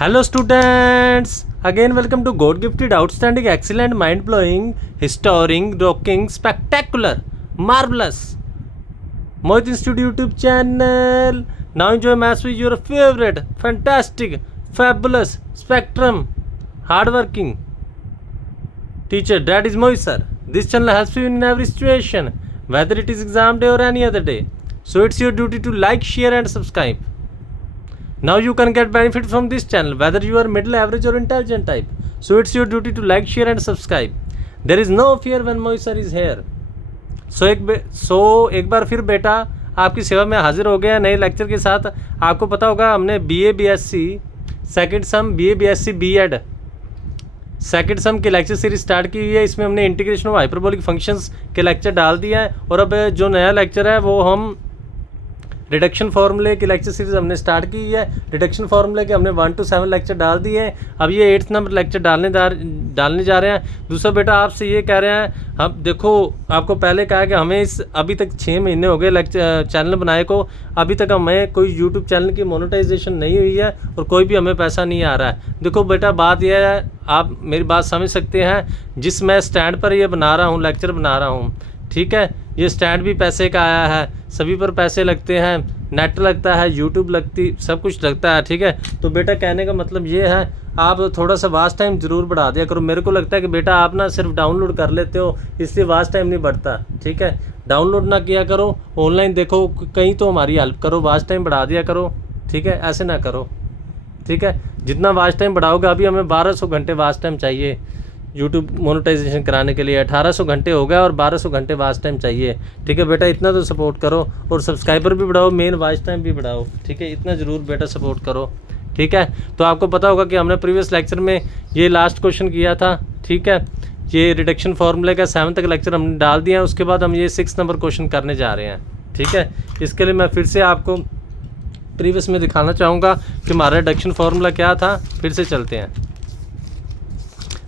Hello students, again welcome to God Gifted, Outstanding, Excellent, Mind Blowing, Historing, Rocking, Spectacular, Marvelous Mohit Institute YouTube channel. Now enjoy maths with your favorite, fantastic, fabulous, spectrum, hardworking teacher, that is Mohit sir. This channel helps you in every situation, whether it is exam day or any other day. So it's your duty to like, share and subscribe. Now you can get benefit from this channel whether you are middle, average or intelligent type. So it's your duty to like, share and subscribe. There is no fear when Mohit sir is here. So एक बार फिर बेटा आपकी सेवा में हाजिर हो गया नए लेक्चर के साथ। आपको पता होगा हमने BA BSc सेकंड सम BA BSc B.Ed सेकंड सम के लेक्चर सीरीज स्टार्ट की हुई है। इसमें हमने इंटीग्रेशन ऑफ हाइपरबोलिक फंक्शंस के लेक्चर डाल दिया है और अब जो नया लेक्चर है वो हम रिडक्शन फार्मूले की लेक्चर सीरीज हमने स्टार्ट की है। रिडक्शन फार्मूले के हमने 1 to 7 लेक्चर डाल दिए हैं। अब ये 8th नंबर लेक्चर डालने जा रहे हैं। दूसरा बेटा आपसे ये कह रहे हैं, हम देखो आपको पहले कहा कि हमें इस अभी तक 6 महीने हो गए लेक्चर चैनल बनाए को, अभी तक हमें कोई यूट्यूब चैनल की मोनेटाइजेशन नहीं हुई है और कोई भी हमें पैसा नहीं आ रहा है। देखो बेटा बात यह है, आप मेरी बात समझ सकते हैं, जिस मैं स्टैंड पर ये बना रहा हूँ, लेक्चर बना रहा हूँ, ठीक है, ये स्टैंड भी पैसे का आया है, सभी पर पैसे लगते हैं, नेट लगता है, यूट्यूब लगती, सब कुछ लगता है, ठीक है। तो बेटा कहने का मतलब ये है, आप थोड़ा सा वाच टाइम ज़रूर बढ़ा दिया करो। मेरे को लगता है कि बेटा आप ना सिर्फ डाउनलोड कर लेते हो, इसलिए वाच टाइम नहीं बढ़ता, ठीक है। डाउनलोड ना किया करो, ऑनलाइन देखो, कहीं तो हमारी हेल्प करो, वाच टाइम बढ़ा दिया करो, ठीक है, ऐसे ना करो, ठीक है। जितना वाच टाइम बढ़ाओगे, अभी हमें 1200 घंटे वाच टाइम चाहिए यूट्यूब मोनेटाइजेशन कराने के लिए। 1800 घंटे हो गया और 1200 घंटे वाच टाइम चाहिए, ठीक है बेटा। इतना तो सपोर्ट करो और सब्सक्राइबर भी बढ़ाओ, मेन वाच टाइम भी बढ़ाओ, ठीक है। इतना ज़रूर बेटा सपोर्ट करो, ठीक है। तो आपको पता होगा कि हमने प्रीवियस लेक्चर में ये लास्ट क्वेश्चन किया था, ठीक है। ये रिडक्शन फार्मूले का 7 तक लेक्चर हमने डाल दिया है। उसके बाद हम ये 6 नंबर क्वेश्चन करने जा रहे हैं, ठीक है। इसके लिए मैं फिर से आपको प्रीवियस में दिखाना चाहूँगा कि हमारा रिडक्शन फार्मूला क्या था। फिर से चलते हैं।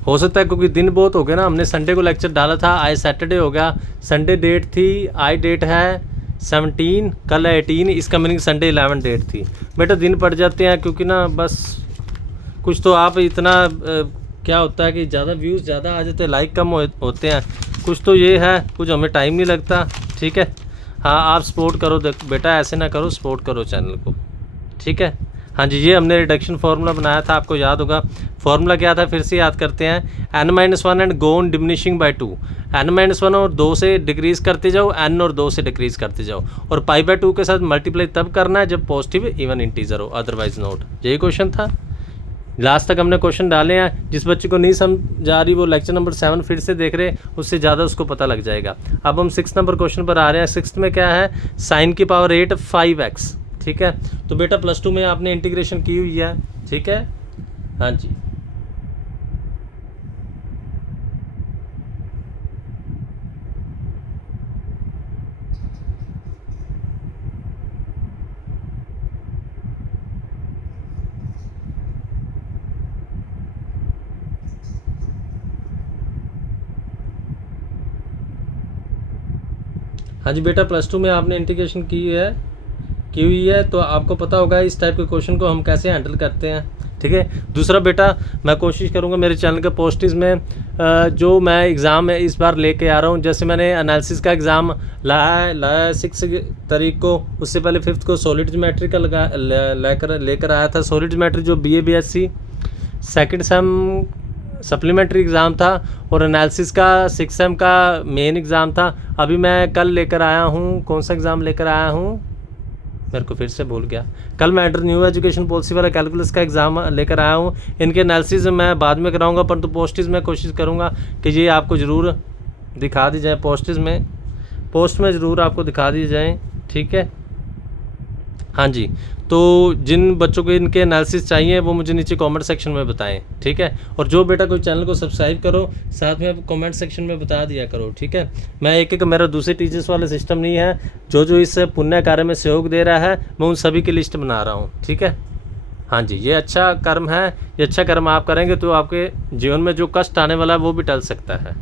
हो सकता है क्योंकि दिन बहुत हो गए ना, हमने संडे को लेक्चर डाला था, आज सैटरडे हो गया, संडे डेट थी, आज डेट है 17, कल है 18, इसका मीनिंग संडे 11 डेट थी। बेटा दिन पड़ जाते हैं क्योंकि ना बस कुछ तो आप इतना क्या होता है कि ज़्यादा व्यूज़ ज़्यादा आ जाते हैं, लाइक कम होते हैं, कुछ तो ये है, कुछ हमें टाइम नहीं लगता, ठीक है। हाँ आप सपोर्ट करो बेटा, ऐसे ना करो, सपोर्ट करो चैनल को, ठीक है। हाँ जी, ये हमने रिडक्शन फार्मूला बनाया था, आपको याद होगा। फार्मूला क्या था, फिर से याद करते हैं। n-1 and go on diminishing by 2। n-1 और 2 से डिक्रीज़ करते जाओ, n और 2 से डिक्रीज़ करते जाओ, और π/2 के साथ मल्टीप्लाई तब करना है जब पॉजिटिव इवन इंटीजर हो, अदरवाइज नोट। यही क्वेश्चन था। लास्ट तक हमने क्वेश्चन डाले हैं। जिस बच्चे को नहीं समझ आ रही वो लेक्चर नंबर 7 फिर से देख रहे, उससे ज़्यादा उसको पता लग जाएगा। अब हम 6 नंबर क्वेश्चन पर आ रहे हैं। 6th में क्या है, sin की पावर 8 5x, ठीक है। तो बेटा +2 में आपने इंटीग्रेशन की हुई है, ठीक है। हाँ जी, हाँ जी बेटा +2 में आपने इंटीग्रेशन की हुई है। तो आपको पता होगा इस टाइप के क्वेश्चन को हम कैसे हैंडल करते हैं, ठीक है। दूसरा बेटा मैं कोशिश करूंगा मेरे चैनल के पोस्टिज में जो मैं एग्ज़ाम इस बार लेके आ रहा हूं, जैसे मैंने एनालिसिस का एग्ज़ाम लाया 6 तारीख को, उससे पहले 5th को सॉलिड ज्योमेट्री का लेकर आया था। सॉलिड ज्योमेट्री जो BA BSc second same supplementary exam था और एनालिसिस का 6 सेम का मेन एग्ज़ाम था। अभी मैं कल लेकर आया हूँ, कौन सा एग्ज़ाम लेकर आया हूँ, मेरे को फिर से भूल गया। कल मैं अंडर न्यू एजुकेशन पॉलिसी वाला कैलकुलस का एग्ज़ाम लेकर आया हूँ। इनके एनालिसिस मैं बाद में कराऊंगा, परंतु पोस्टिज में कोशिश करूँगा कि ये आपको ज़रूर दिखा दी जाए, पोस्ट में ज़रूर आपको दिखा दी जाए, ठीक है। हाँ जी, तो जिन बच्चों को इनके एनालिसिस चाहिए वो मुझे नीचे कमेंट सेक्शन में बताएं, ठीक है। और जो बेटा कोई चैनल को सब्सक्राइब करो, साथ में कमेंट सेक्शन में बता दिया करो, ठीक है। मैं एक मेरा दूसरे टीचर्स वाला सिस्टम नहीं है, जो इस पुण्य कार्य में सहयोग दे रहा है मैं उन सभी की लिस्ट बना रहा हूँ, ठीक है। हाँ जी, ये अच्छा कर्म है, ये अच्छा कर्म आप करेंगे तो आपके जीवन में जो कष्ट आने वाला है वो भी टल सकता है,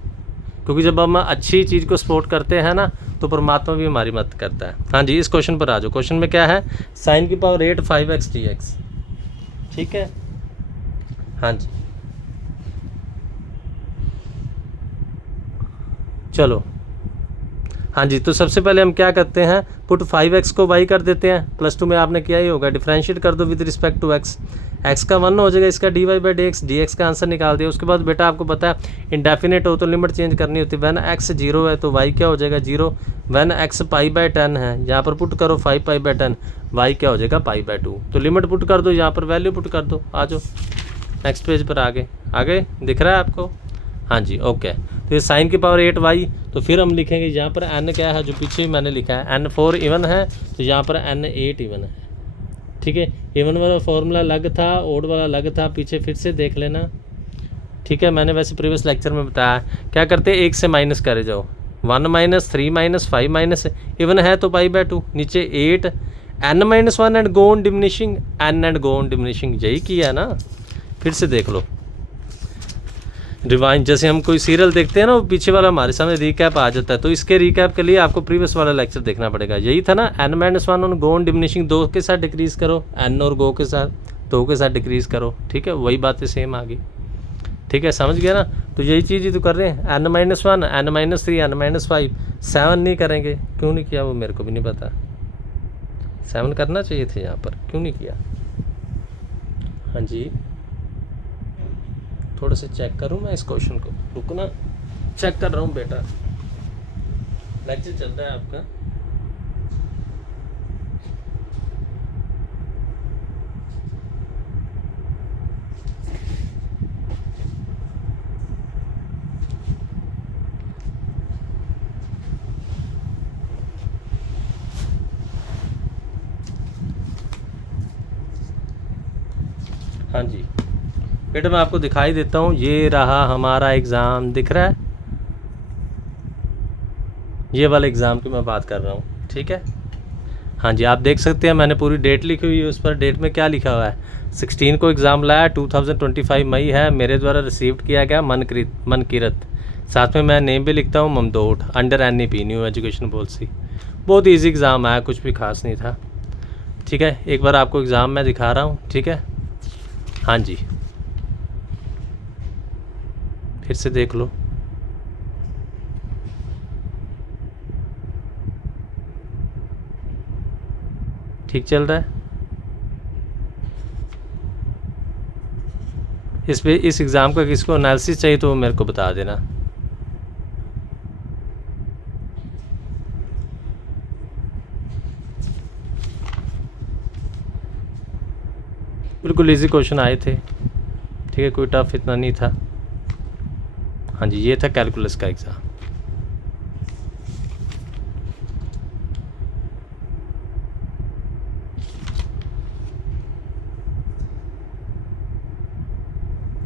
क्योंकि जब हम अच्छी चीज़ को सपोर्ट करते हैं ना तो परमात्मा भी हमारी मदद करता है। हाँ जी, इस क्वेश्चन पर आ जाओ। क्वेश्चन में क्या है, sin की पावर 8 5x dx, ठीक है। हाँ जी, चलो। हाँ जी, तो सबसे पहले हम क्या करते हैं, पुट 5x को y कर देते हैं। प्लस टू में आपने किया ही होगा, डिफ्रेंशिएट कर दो with respect to x। x का 1 हो जाएगा, इसका dy/dx, dx का आंसर निकाल दिया। उसके बाद बेटा आपको पता है इंडेफिनेट हो तो लिमिट चेंज करनी होती है। व्हेन x 0 है तो y क्या हो जाएगा 0। व्हेन x π/10 है, यहाँ पर पुट करो 5π/10, y क्या हो जाएगा π/2। तो लिमिट पुट कर दो, यहाँ पर वैल्यू पुट कर दो। आ जाओ नेक्स्ट पेज पर, आगे आगे दिख रहा है आपको। हाँ जी, ओके। तो ये साइन की पावर 8y, तो फिर हम लिखेंगे यहाँ पर n क्या है, जो पीछे भी मैंने लिखा है, n 4 इवन है, तो यहाँ पर n 8 इवन है। ठीक है, इवन वाला फॉर्मूला अलग था, ओड वाला अलग था, पीछे फिर से देख लेना। ठीक है, मैंने वैसे प्रीवियस लेक्चर में बताया क्या करते हैं, एक से माइनस करे जाओ, 1 - 3 - 5 इवन है तो π/2, नीचे 8 n-1 and go on diminishing, n and go on diminishing, यही किया ना। फिर से देख लो रिवाइंड, जैसे हम कोई सीरियल देखते हैं ना, वो पीछे वाला हमारे सामने रिकैप आ जाता है, तो इसके रिकैप के लिए आपको प्रीवियस वाला लेक्चर देखना पड़ेगा। यही था ना, n-1 और गो ऑन डिमिनिशिंग, 2 के साथ डिक्रीज करो, n और गो के साथ 2 के साथ डिक्रीज करो। ठीक है, वही बातें सेम आ गई। ठीक है, समझ गया ना। तो यही चीज़ ही तो कर रहे हैं, n-1 n-3 n-5। 7 नहीं करेंगे, क्यों नहीं किया वो मेरे को भी नहीं पता। 7 करना चाहिए थे यहाँ पर, क्यों नहीं किया। हाँ जी, थोड़ा सा चेक करूँ मैं इस क्वेश्चन को, रुकना, चेक कर रहा हूँ बेटा, लेक्चर चल रहा है आपका। हाँ जी बेटा, मैं आपको दिखाई देता हूँ, ये रहा हमारा एग्ज़ाम, दिख रहा है, ये वाला एग्ज़ाम की मैं बात कर रहा हूँ। ठीक है, हाँ जी, आप देख सकते हैं मैंने पूरी डेट लिखी हुई है, उस पर डेट में क्या लिखा हुआ है, 16 को एग्ज़ाम लाया, 2025 मई है, मेरे द्वारा रिसीव्ड किया गया मनकीरत। साथ में मैं नेम भी लिखता हूँ, Mamdot, under NEP new education policy. बहुत ईजी एग्ज़ाम है, कुछ भी खास नहीं था। ठीक है, एक बार आपको एग्ज़ाम मैं दिखा रहा हूँ। ठीक है, हाँ जी, फिर से देख लो। ठीक चल रहा है इस पे। इस एग्ज़ाम का किसको एनालिसिस चाहिए तो वो मेरे को बता देना। बिल्कुल इजी क्वेश्चन आए थे। ठीक है, कोई टफ इतना नहीं था। हाँ जी, ये था कैलकुलस का एग्ज़ाम।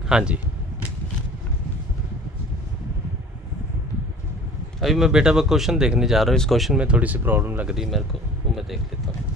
हाँ जी, अभी मैं बेटा वो क्वेश्चन देखने जा रहा हूँ। इस क्वेश्चन में थोड़ी सी प्रॉब्लम लग रही है मेरे को, वो मैं देख लेता हूँ।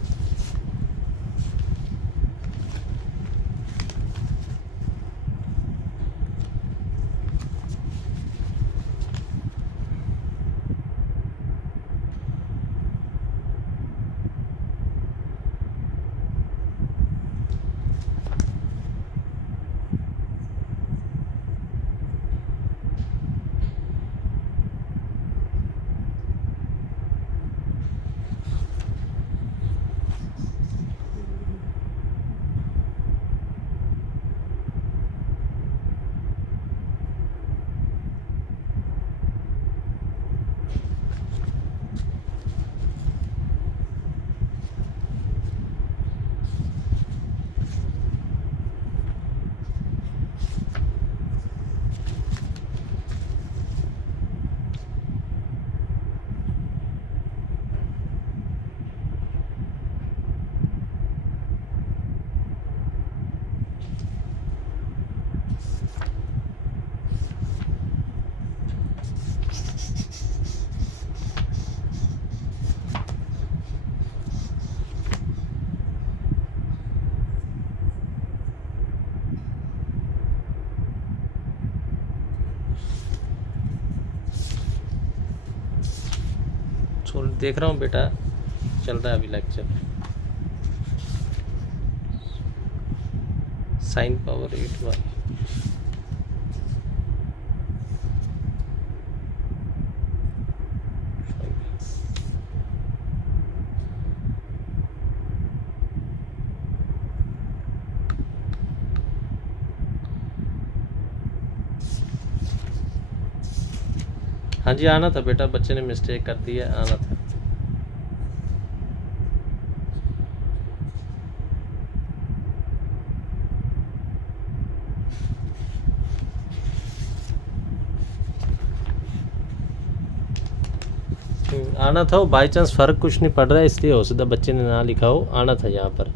देख रहा हूँ बेटा, चल रहा है अभी लेक्चर। Sine power 8y। हाँ जी आना था बेटा, बच्चे ने मिस्टेक कर दी है, आना था। आना था, वो बाई चांस फ़र्क कुछ नहीं पड़ रहा है इसलिए हो सकता बच्चे ने ना लिखा हो, आना था यहाँ पर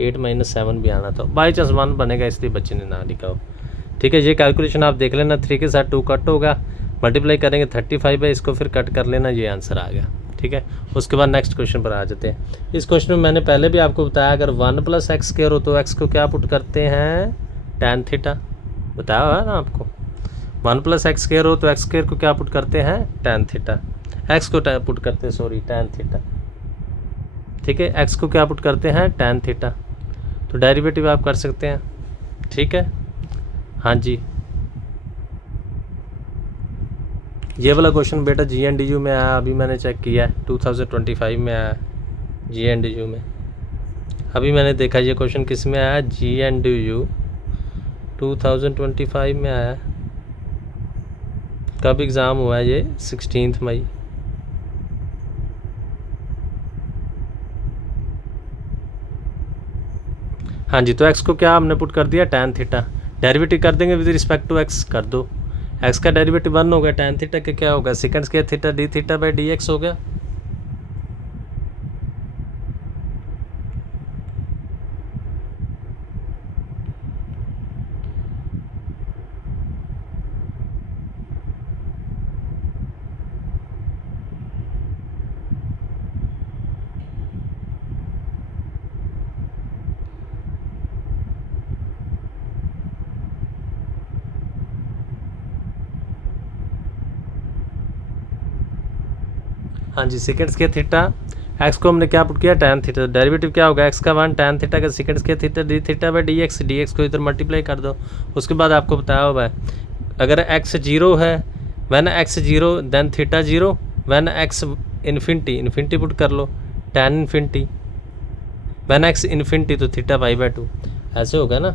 8 - 7 भी आना था, बाई चांस 1 बनेगा इसलिए बच्चे ने ना लिखा हो। ठीक है, ये कैलकुलेशन आप देख लेना, 3 के साथ 2 कट होगा, मल्टीप्लाई करेंगे 35 है, इसको फिर कट कर लेना, ये आंसर आ गया। ठीक है, उसके बाद नेक्स्ट क्वेश्चन पर आ जाते हैं। इस क्वेश्चन में मैंने पहले भी आपको बताया, अगर 1 + x² हो तो x को क्या पुट करते हैं, tan थीटा, बताया है ना आपको। 1 + x² हो तो x² को क्या पुट करते हैं, tan थीटा, x को पुट करते हैं सॉरी tan थीटा। ठीक है, x को क्या पुट करते हैं, tan थीटा, तो डेरिवेटिव आप कर सकते हैं। ठीक है, हाँ जी, ये वाला क्वेश्चन बेटा GNDU में आया, अभी मैंने चेक किया है 2025 में आया GNDU में। अभी मैंने देखा ये क्वेश्चन किस में आया, GNDU 2025 में आया। कब एग्ज़ाम हुआ है ये, 16 मई। हाँ जी, तो x को क्या हमने पुट कर दिया, tan थीटा, डेरिवेटिव कर देंगे विद रिस्पेक्ट टू x, कर दो। x का डेरिवेटिव 1 हो गया, tan थीटा के क्या होगा, second square theta d theta by dx हो गया। हाँ जी, सेकंड स्क्वायर थीटा, x को हमने क्या पुट किया, tan थीटा, डेरिवेटिव क्या होगा, x का 1 tan थीटा का second square theta d theta by dx को इधर मल्टीप्लाई कर दो। उसके बाद आपको बताया हुआ है, अगर x 0 है, when x 0 then theta 0, when x infinity put कर लो, tan infinity, when x infinity तो थीटा π/2, ऐसे होगा ना।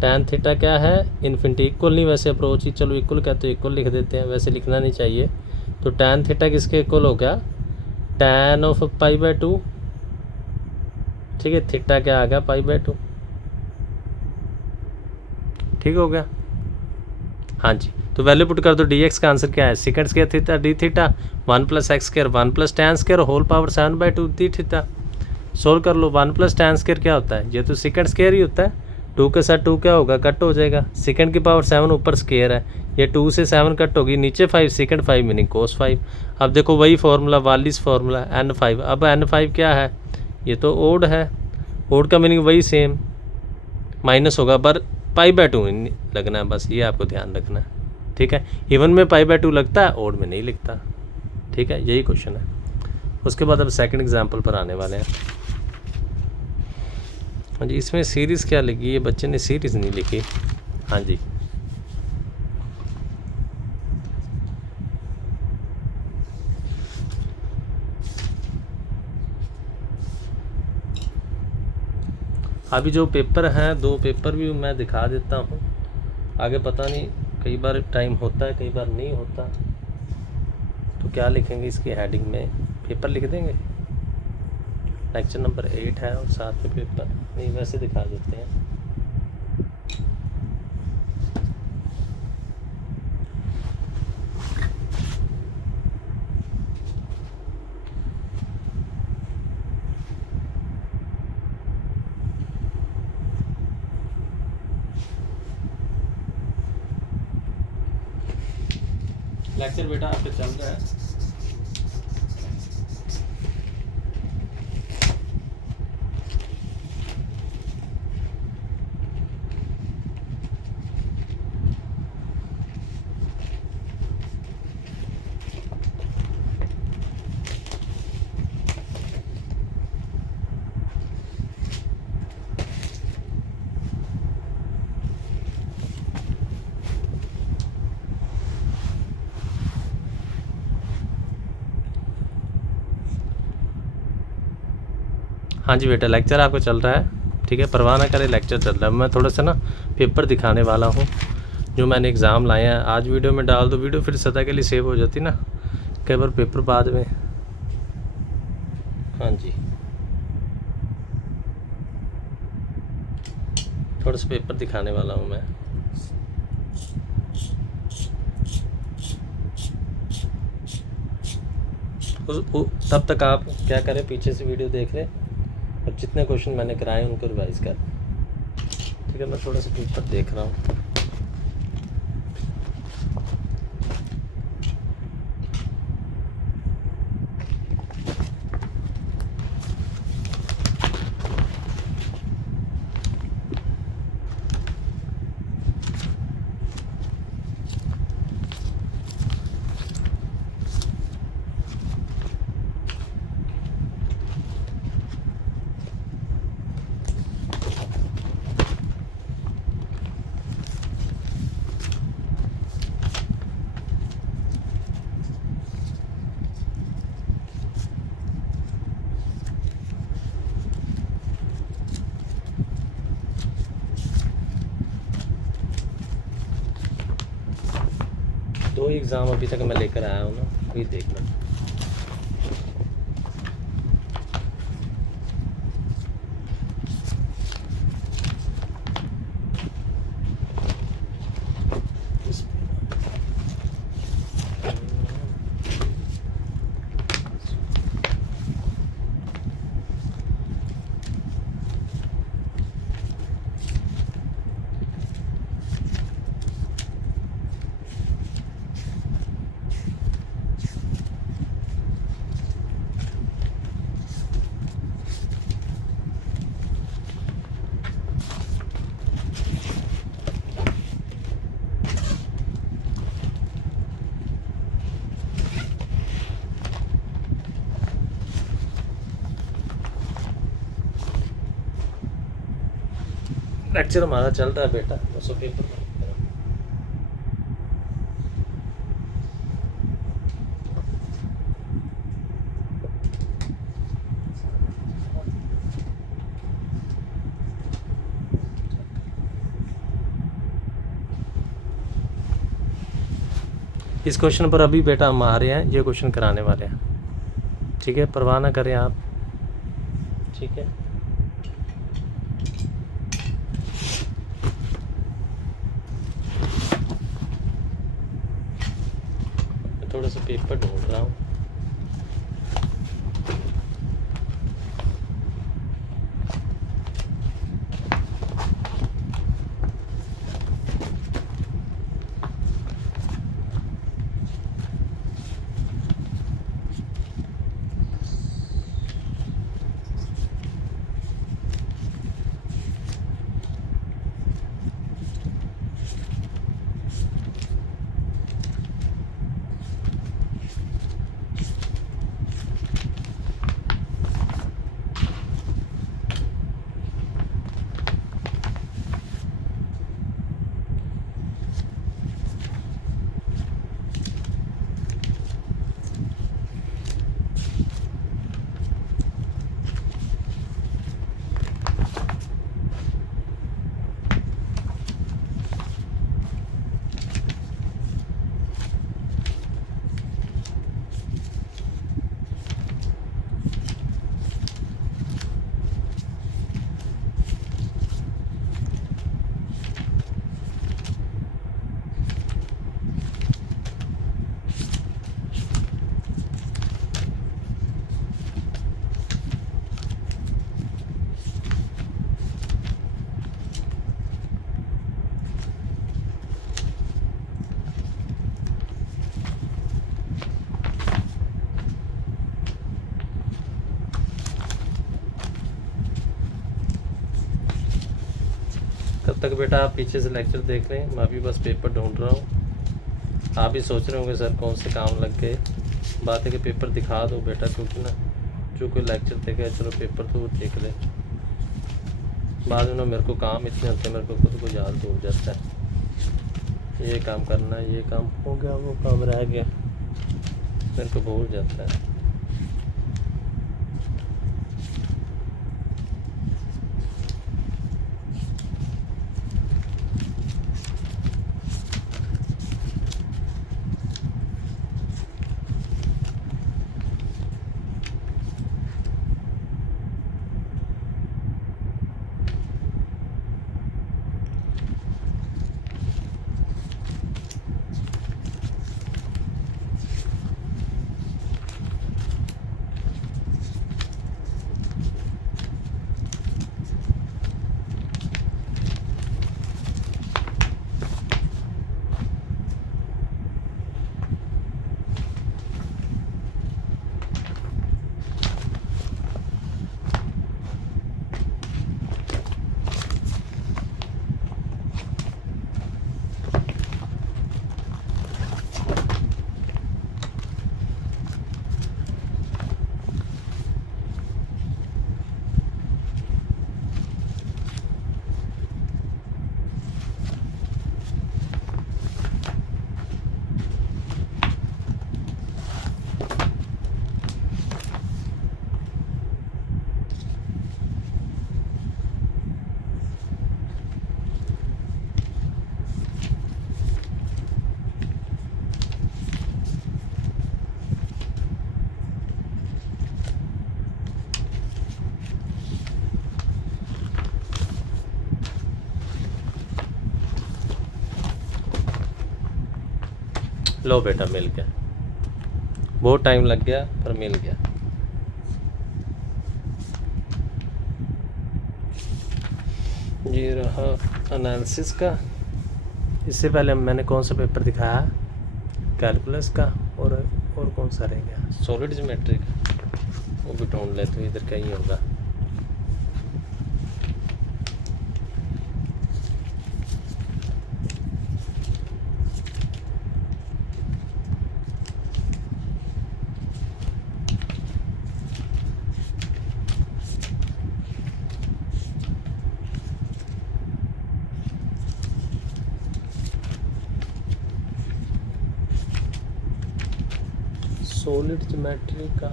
tan थीटा क्या है, इन्फिनिटी, इक्वल नहीं, वैसे अप्रोच ही, चलो इक्वल कहते हो इक्वल लिख देते हैं, वैसे लिखना नहीं चाहिए। तो tan थीटा किसके इक्वल हो गया, tan ऑफ π/2। ठीक है, थीटा क्या आ गया, π/2। ठीक हो गया, हाँ जी, तो वैल्यू पुट कर दो, dx का आंसर क्या है, second square theta d theta 1 + x² 1 + tan square whole power 7/2 d theta. Solve कर लो, 1 + tan स्क्वायर क्या होता है, ये तो सेकंड स्क्वायर ही होता है, 2 के साथ 2 क्या होगा, कट हो जाएगा, सेकंड की पावर 7 ऊपर स्क्वायर है, ये 2 से 7 कट होगी, नीचे 5 सेकंड 5 मीनिंग cos 5। अब देखो वही फार्मूला, वालिस फार्मूला n5, अब n5 क्या है, ये तो ओड है, ओड का मीनिंग वही सेम, माइनस होगा पर π/2 लगना है, बस ये आपको ध्यान रखना है। ठीक है, इवन में π/2 लगता है, ओड में नहीं लिखता। ठीक है, यही क्वेश्चन है। उसके बाद अब सेकंड एग्जांपल पर आने वाले हैं। हाँ जी, इसमें सीरीज़ क्या लिखी, ये बच्चे ने सीरीज़ नहीं लिखी। हाँ जी, अभी जो पेपर हैं, 2 पेपर भी मैं दिखा देता हूँ, आगे पता नहीं, कई बार टाइम होता है कई बार नहीं होता, तो क्या लिखेंगे इसकी हेडिंग में, पेपर लिख देंगे, लेक्चर नंबर 8 है और साथ में पेपर नहीं, वैसे दिखा देते हैं। लेक्चर बेटा आपका चल रहा है, हाँ जी बेटा, लेक्चर आपको चल रहा है, ठीक है, परवाह ना करें, लेक्चर चल रहा है। मैं थोड़ा सा ना पेपर दिखाने वाला हूँ जो मैंने एग्ज़ाम लाए हैं। आज वीडियो में डाल दो, वीडियो फिर सदा के लिए सेव हो जाती ना, कई बार पेपर बाद में। हाँ जी, थोड़ा सा पेपर दिखाने वाला हूँ मैं। तब तक आप क्या करें, पीछे से वीडियो देख लें और जितने क्वेश्चन मैंने कराए उनको रिवाइज़ कर, ठीक है। मैं थोड़ा सा पेपर देख रहा हूँ। दो एग्ज़ाम अभी तक मैं लेकर आया हूँ ना, वही देखना। लेक्चर हमारा चल रहा है बेटा, बस पेपर इस क्वेश्चन पर अभी बेटा हम आ रहे हैं, ये क्वेश्चन कराने वाले हैं, ठीक है, परवाह ना करें आप, ठीक है। थोड़ा सा पेपर ढूंढ रहा हूँ। तब तक बेटा आप पीछे से लेक्चर देख रहे हैं, मैं अभी बस पेपर ढूंढ रहा हूँ। आप भी सोच रहे होंगे सर कौन से काम लग गए। बात है कि पेपर दिखा दो बेटा, क्योंकि ना जो कोई लेक्चर देखे चलो पेपर तो वो देख ले, बाद में ना मेरे को काम इतने होते हैं, मेरे को खुद को याद भूल जाता है। ये काम करना है, ये काम हो गया, वो काम रह गया, मेरे को भूल जाता है। लो बेटा मिल गया, बहुत टाइम लग गया पर मिल गया। ये रहा एनालिसिस का। इससे पहले मैंने कौन सा पेपर दिखाया, कैलकुलस का, और कौन सा रह गया, सॉलिड ज्योमेट्री का, वो भी ढूंढ ले तो इधर कहीं होगा। सॉलिड ज्योमेट्री का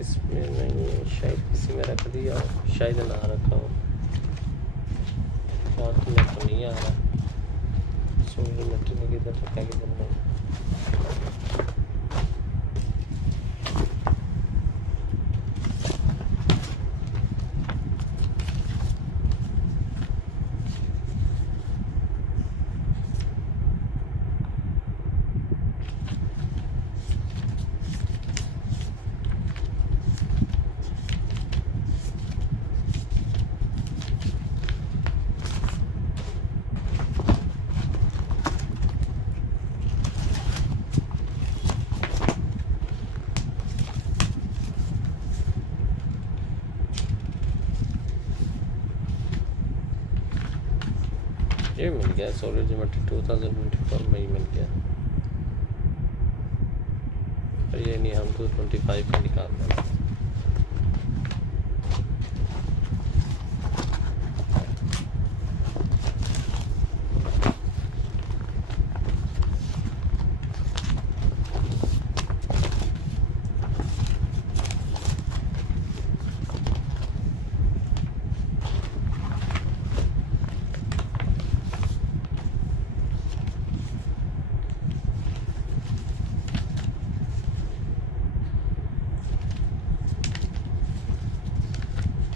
इसमें नहीं है, शायद किसी में रख दिया हो, शायद ना रखा हो, बात में तो नहीं आ रहा। सॉलिड ज्योमेट्री में किधर रखा है किधर नहीं। ये मिल गया सॉलिड ज्योमेट्री 2024 में ही मिल गया, पर ये नहीं, हम 225 का निकाल देना।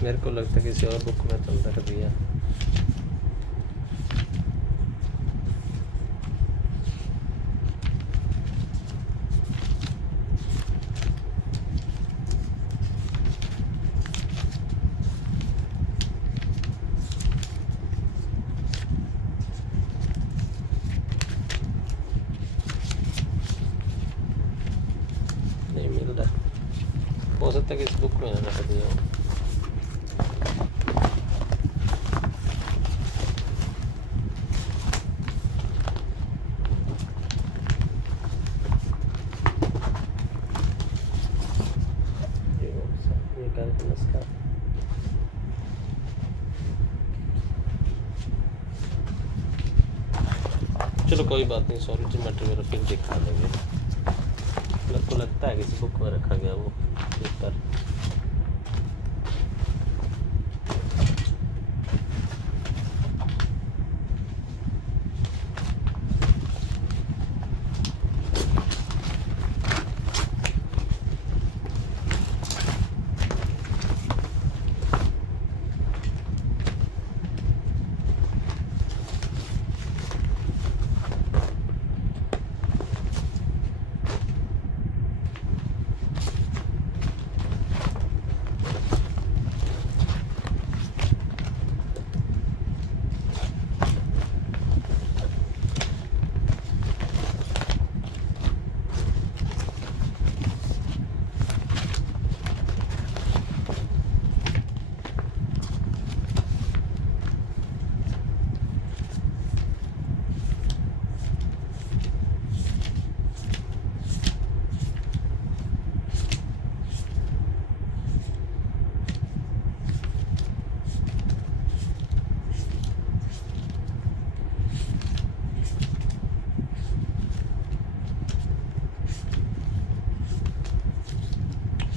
मेरे को लगता है किसी और बुक में तो रख दिया। नहीं मिल रहा, हो सकता है कि इस बुक में ना रख दिया हो। चलो कोई बात नहीं, सॉलिड ज्योमेट्री में फिर दिखा देंगे। मेरे को लगता है किसी बुक में रखा गया वो पेपर।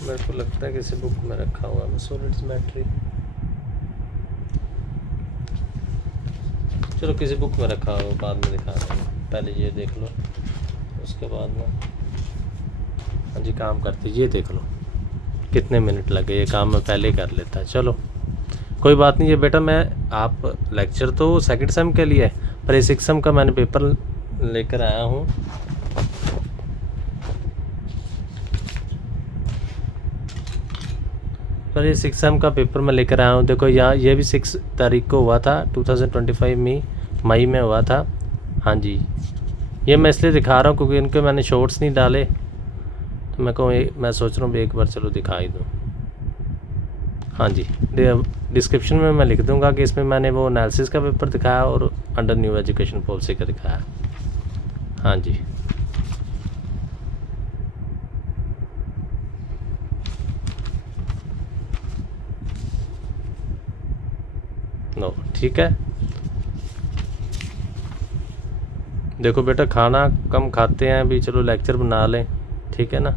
मेरे को लगता है किसी बुक में रखा हुआ है सॉलिड ज्योमेट्री। चलो किसी बुक में रखा हुआ, बाद में दिखा देंगे, पहले ये देख लो उसके बाद में। हाँ जी काम करते, ये देख लो कितने मिनट लगे, ये काम मैं पहले ही कर लेता है। चलो कोई बात नहीं। ये बेटा मैं आप लेक्चर तो सेकंड सेम के लिए है, पर ये 6th सेम का मैंने पेपर लेकर आया हूँ। पर ये 6 सेम का पेपर मैं लेकर आया हूँ। देखो यहाँ ये भी 6 तारीख को हुआ था, 2025 में मई में हुआ था। हाँ जी, ये मैं इसलिए दिखा रहा हूँ क्योंकि इनके मैंने शॉर्ट्स नहीं डाले, तो मैं सोच रहा हूँ एक बार चलो दिखा ही दूँ। हाँ जी, डिस्क्रिप्शन में मैं लिख दूँगा कि इसमें मैंने वो एनालिसिस का पेपर दिखाया और अंडर न्यू एजुकेशन पॉलिसी का दिखाया। हाँ जी, नो ठीक है। देखो बेटा, खाना कम खाते हैं अभी, चलो लेक्चर बना लें, ठीक है ना।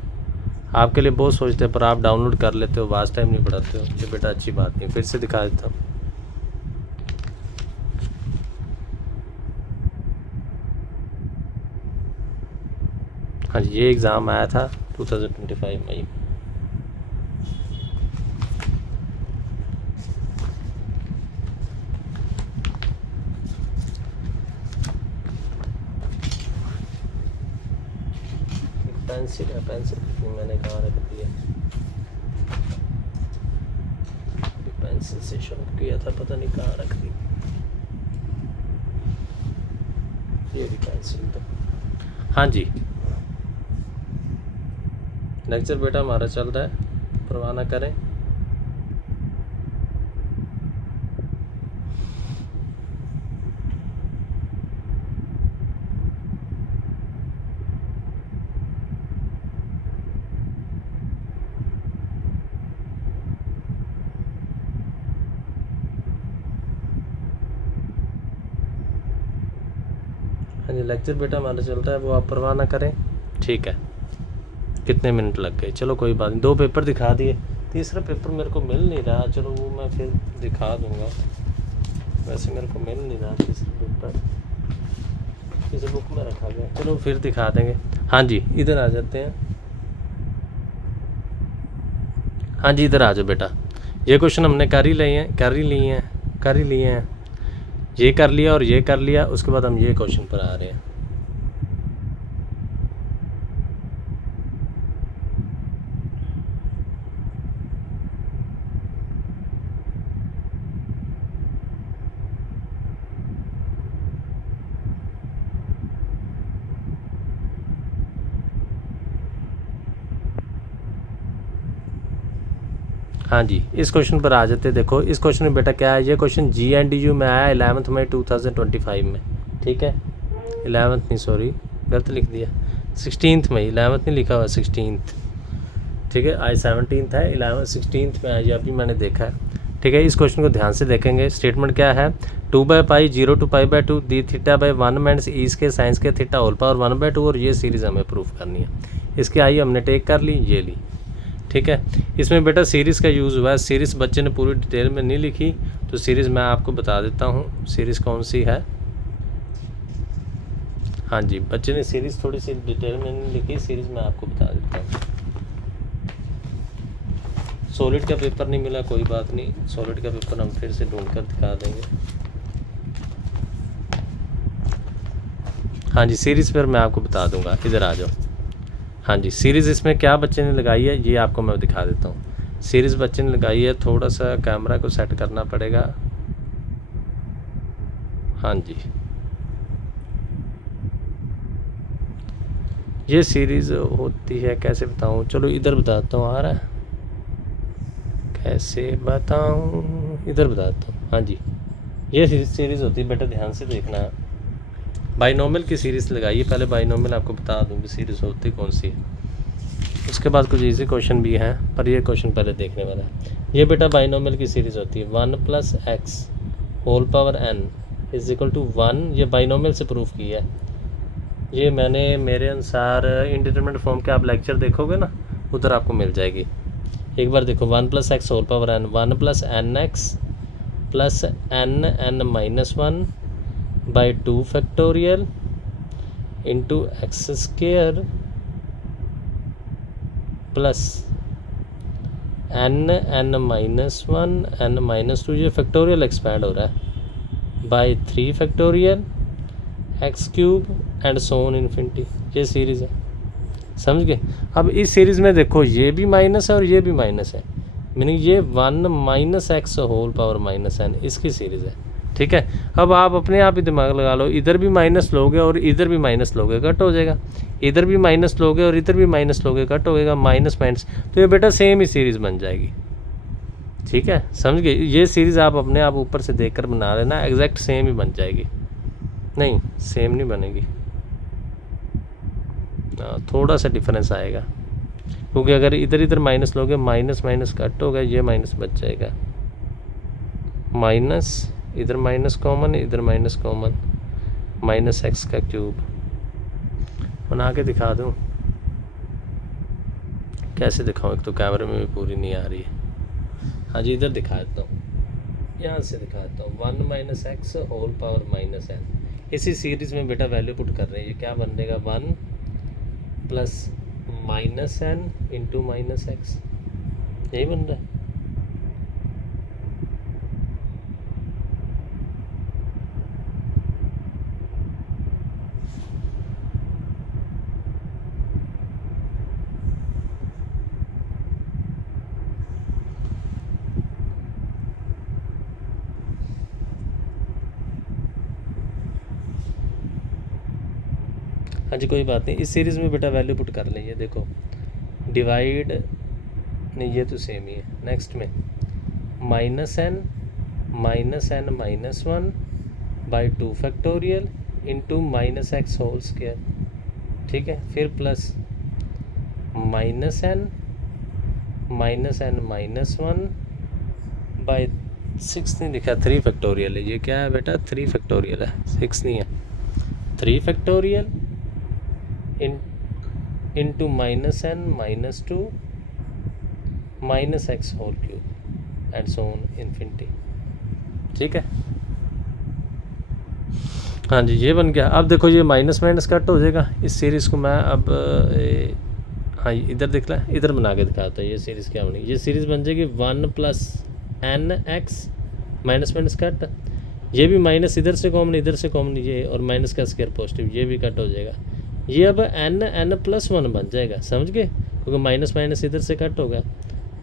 आपके लिए बहुत सोचते हैं पर आप डाउनलोड कर लेते हो, वास्ट टाइम नहीं पढ़ाते हो, ये बेटा अच्छी बात नहीं। फिर से दिखा देता हूँ। हाँ जी, ये एग्ज़ाम आया था 2025 मई में। पेंसिल है, पेंसिल मैंने कहाँ रख दिया, पेंसिल से शुरू किया था, पता नहीं कहाँ रख दी। ये भी पेंसिल तो। हाँ जी, लेक्चर बेटा हमारा चल रहा है, परवाह ना करें। हाँ जी, लेक्चर बेटा हमारा चल रहा है, वो आप परवाह ना करें, ठीक है। कितने मिनट लग गए, चलो कोई बात नहीं। 2 पेपर दिखा दिए, तीसरा पेपर मेरे को मिल नहीं रहा, चलो वो मैं फिर दिखा दूँगा। वैसे मेरे को मिल नहीं रहा तीसरा पेपर, किसी बुक में रखा गया, चलो फिर दिखा देंगे। हाँ जी, इधर आ जाते हैं। हाँ जी, इधर आ जाओ बेटा। ये क्वेश्चन हमने कर ही लिए हैं। ये कर लिया और ये कर लिया, उसके बाद हम ये क्वेश्चन पर आ रहे हैं। हाँ जी, इस क्वेश्चन पर आ जाते हैं। देखो इस क्वेश्चन में बेटा क्या है, ये क्वेश्चन GNDU में आया 11 मई 2025 में, ठीक है। 11 नहीं, सॉरी गलत लिख दिया, 16 मई, 11 नहीं लिखा हुआ, 16, ठीक है। आज 17 है, 11 16 में आज अभी मैंने देखा है, ठीक है। इस क्वेश्चन को ध्यान से देखेंगे। स्टेटमेंट क्या है, 2/π 0 to π/2 d theta by 1 minus e के साइंस के थीटा होल पावर 1/2, और ये सीरीज़ हमें प्रूफ करनी है। इसकी आई हमने टेक कर ली, ये ली, ठीक है। इसमें बेटा सीरीज़ का यूज़ हुआ है। सीरीज़ बच्चे ने पूरी डिटेल में नहीं लिखी, तो सीरीज़ मैं आपको बता देता हूँ सीरीज़ कौन सी है। हाँ जी, बच्चे ने सीरीज़ थोड़ी सी डिटेल में नहीं लिखी, सीरीज़ मैं आपको बता देता हूँ। सॉलिड का पेपर नहीं मिला, कोई बात नहीं, सॉलिड का पेपर हम फिर से ढूंढ कर दिखा देंगे। हाँ जी, सीरीज़ पर मैं आपको बता दूंगा, इधर आ जाओ। हाँ जी, सीरीज़ इसमें क्या बच्चे ने लगाई है ये आपको मैं दिखा देता हूँ। सीरीज़ बच्चे ने लगाई है, थोड़ा सा कैमरा को सेट करना पड़ेगा। हाँ जी, ये सीरीज़ होती है, कैसे बताऊँ, चलो इधर बताता हूँ, आ रहा है कैसे बताऊँ, इधर बताता हूँ। हाँ जी, ये सीरीज़ होती है बेटा, ध्यान से देखना। बाइनोमियल की सीरीज़ लगाइए, पहले बाइनोमियल आपको बता दूँ कि सीरीज़ होती कौन सी है, उसके बाद कुछ इजी क्वेश्चन भी हैं, पर ये क्वेश्चन पहले देखने वाला है। ये बेटा बाइनोमियल की सीरीज़ होती है, 1 + x whole power n is equal to 1, ये बाइनोमियल से प्रूफ किया है। ये मैंने मेरे अनुसार इंडिटरमिनेट फॉर्म के आप लेक्चर देखोगे ना, उधर आपको मिल जाएगी। एक बार देखो, 1 + x whole power n, 1 + nx plus n -1 / 2 factorial into x² plus n -1 n -2, ये फैक्टोरियल एक्सपैंड हो रहा है, by 3 factorial x cube and so on infinity, ये सीरीज़ है, समझ गए। अब इस सीरीज़ में देखो ये भी माइनस है और ये भी माइनस है, मीनिंग ये 1 minus x whole power minus n इसकी सीरीज़ है, ठीक है। अब आप अपने आप ही दिमाग लगा लो, इधर भी माइनस लोगे और इधर भी माइनस लोगे कट हो जाएगा, इधर भी माइनस लोगे और इधर भी माइनस लोगे कट हो जाएगा, माइनस माइनस, तो ये बेटा सेम ही सीरीज़ बन जाएगी, ठीक है, समझ गए। ये सीरीज़ आप अपने आप ऊपर से देखकर बना लेना, एग्जैक्ट सेम ही बन जाएगी, नहीं सेम नहीं बनेगी, थोड़ा सा डिफरेंस आएगा, क्योंकि अगर इधर इधर माइनस लोगे माइनस माइनस कट होगा, ये माइनस बच जाएगा, माइनस इधर माइनस कॉमन, इधर माइनस कॉमन, माइनस एक्स का क्यूब। बना के दिखा दूँ, कैसे दिखाऊँ, एक तो कैमरे में भी पूरी नहीं आ रही है। हाँ जी, इधर दिखा देता हूँ, यहाँ से दिखा देता हूँ, 1 minus x whole power minus n, इसी सीरीज़ में बेटा वैल्यू पुट कर रहे हैं, ये क्या बनेगा 1 plus minus n into minus x, यही बन रहा है। हाँ जी, कोई बात नहीं, इस सीरीज़ में बेटा वैल्यू पुट कर लें, ये देखो डिवाइड, नहीं ये तो सेम ही है, नेक्स्ट में minus n minus 1 by 2 factorial into minus x whole square, ठीक है, फिर plus minus n minus 1 by 6 नहीं लिखा, 3 फैक्टोरियल है, ये क्या है बेटा 3 फैक्टोरियल है, 6 नहीं है, 3 factorial into minus n minus 2 minus x whole cube and so on infinity, ठीक है। हाँ जी, ये बन गया। अब देखो ये माइनस माइनस कट हो जाएगा, इस सीरीज़ को मैं अब हाँ इधर दिख रहा है, इधर बना के दिखाता है, ये सीरीज़ क्या बनेगी, ये सीरीज़ बन जाएगी 1 plus n x minus minus cut, ये भी माइनस इधर से कॉमन इधर से कॉमन, ये और माइनस का स्क्वायर पॉजिटिव, ये भी कट हो जाएगा, ये अब एन प्लस 1 बन जाएगा, समझ गए, क्योंकि माइनस माइनस इधर से कट होगा,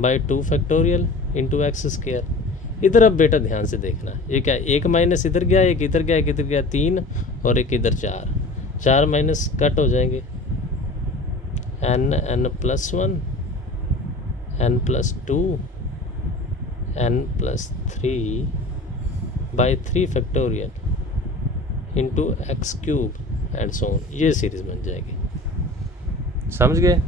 by 2 factorial into x square. इधर अब बेटा ध्यान से देखना, ये क्या, एक माइनस इधर गया, एक इधर गया, एक इधर गया, 3 और एक इधर 4, 4 माइनस कट हो जाएंगे, n plus 1 n plus 2 n plus 3 by 3 factorial into x cube and so on, ये सीरीज़ बन जाएगी, समझ गए।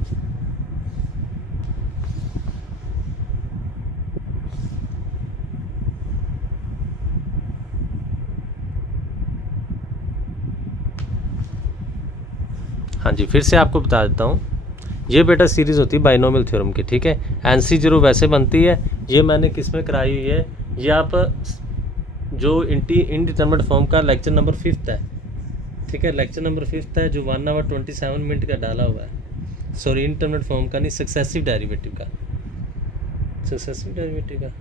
हाँ जी, फिर से आपको बता देता हूँ, ये बेटा सीरीज़ होती है बाइनोमियल थ्योरम की, ठीक है। NC0 वैसे बनती है, ये मैंने किस में कराई हुई है, ये आप जो इनडिटरमिनेट फॉर्म का लेक्चर नंबर 5 है, ठीक है, लेक्चर नंबर 5 है, जो 1 आवर 27 मिनट का डाला हुआ है, सॉरी इनडिटरमिनेट फॉर्म का नहीं, सक्सेसिव डेरिवेटिव का, सक्सेसिव डेरिवेटिव का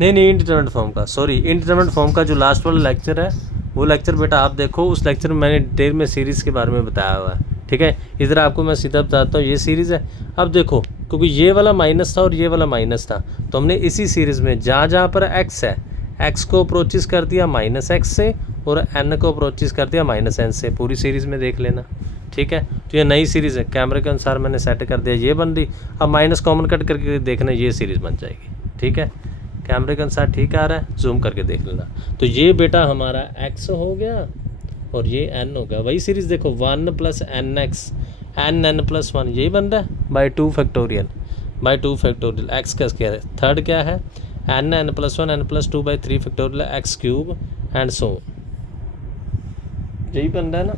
नहीं इनडिटरमिनेट फॉर्म का, सॉरी इनडिटरमिनेट फॉर्म का जो लास्ट वाला लेक्चर है, वो लेक्चर बेटा आप देखो, उस लेक्चर में मैंने डिटेल में सीरीज़ के बारे में बताया हुआ है, ठीक है। इधर आपको मैं सीधा बताता हूँ, ये सीरीज़ है। अब देखो, क्योंकि ये वाला माइनस था और ये वाला माइनस था, तो हमने इसी सीरीज़ में जहाँ जहाँ पर एक्स है, एक्स को अप्रोचेस कर दिया माइनस एक्स से और एन को अप्रोचेस कर दिया माइनस एन से, पूरी सीरीज़ में देख लेना, ठीक है। तो ये नई सीरीज़ है, कैमरे के अनुसार मैंने सेट कर दिया, ये बन रही। अब माइनस कॉमन कट करके देखना, ये सीरीज़ बन जाएगी, ठीक है। कैमरे के अनुसार ठीक आ रहा है, जूम करके देख लेना। तो ये बेटा हमारा एक्स हो गया और ये एन हो गया, वही सीरीज़ देखो 1 plus n x n plus 1, यही बन रहा है, बाई 2 फैक्टोरियल एक्स का स्क्वायर है, थर्ड क्या है n plus 1 n plus 2 by 3 factorial x cube and so, यही बन रहा है ना।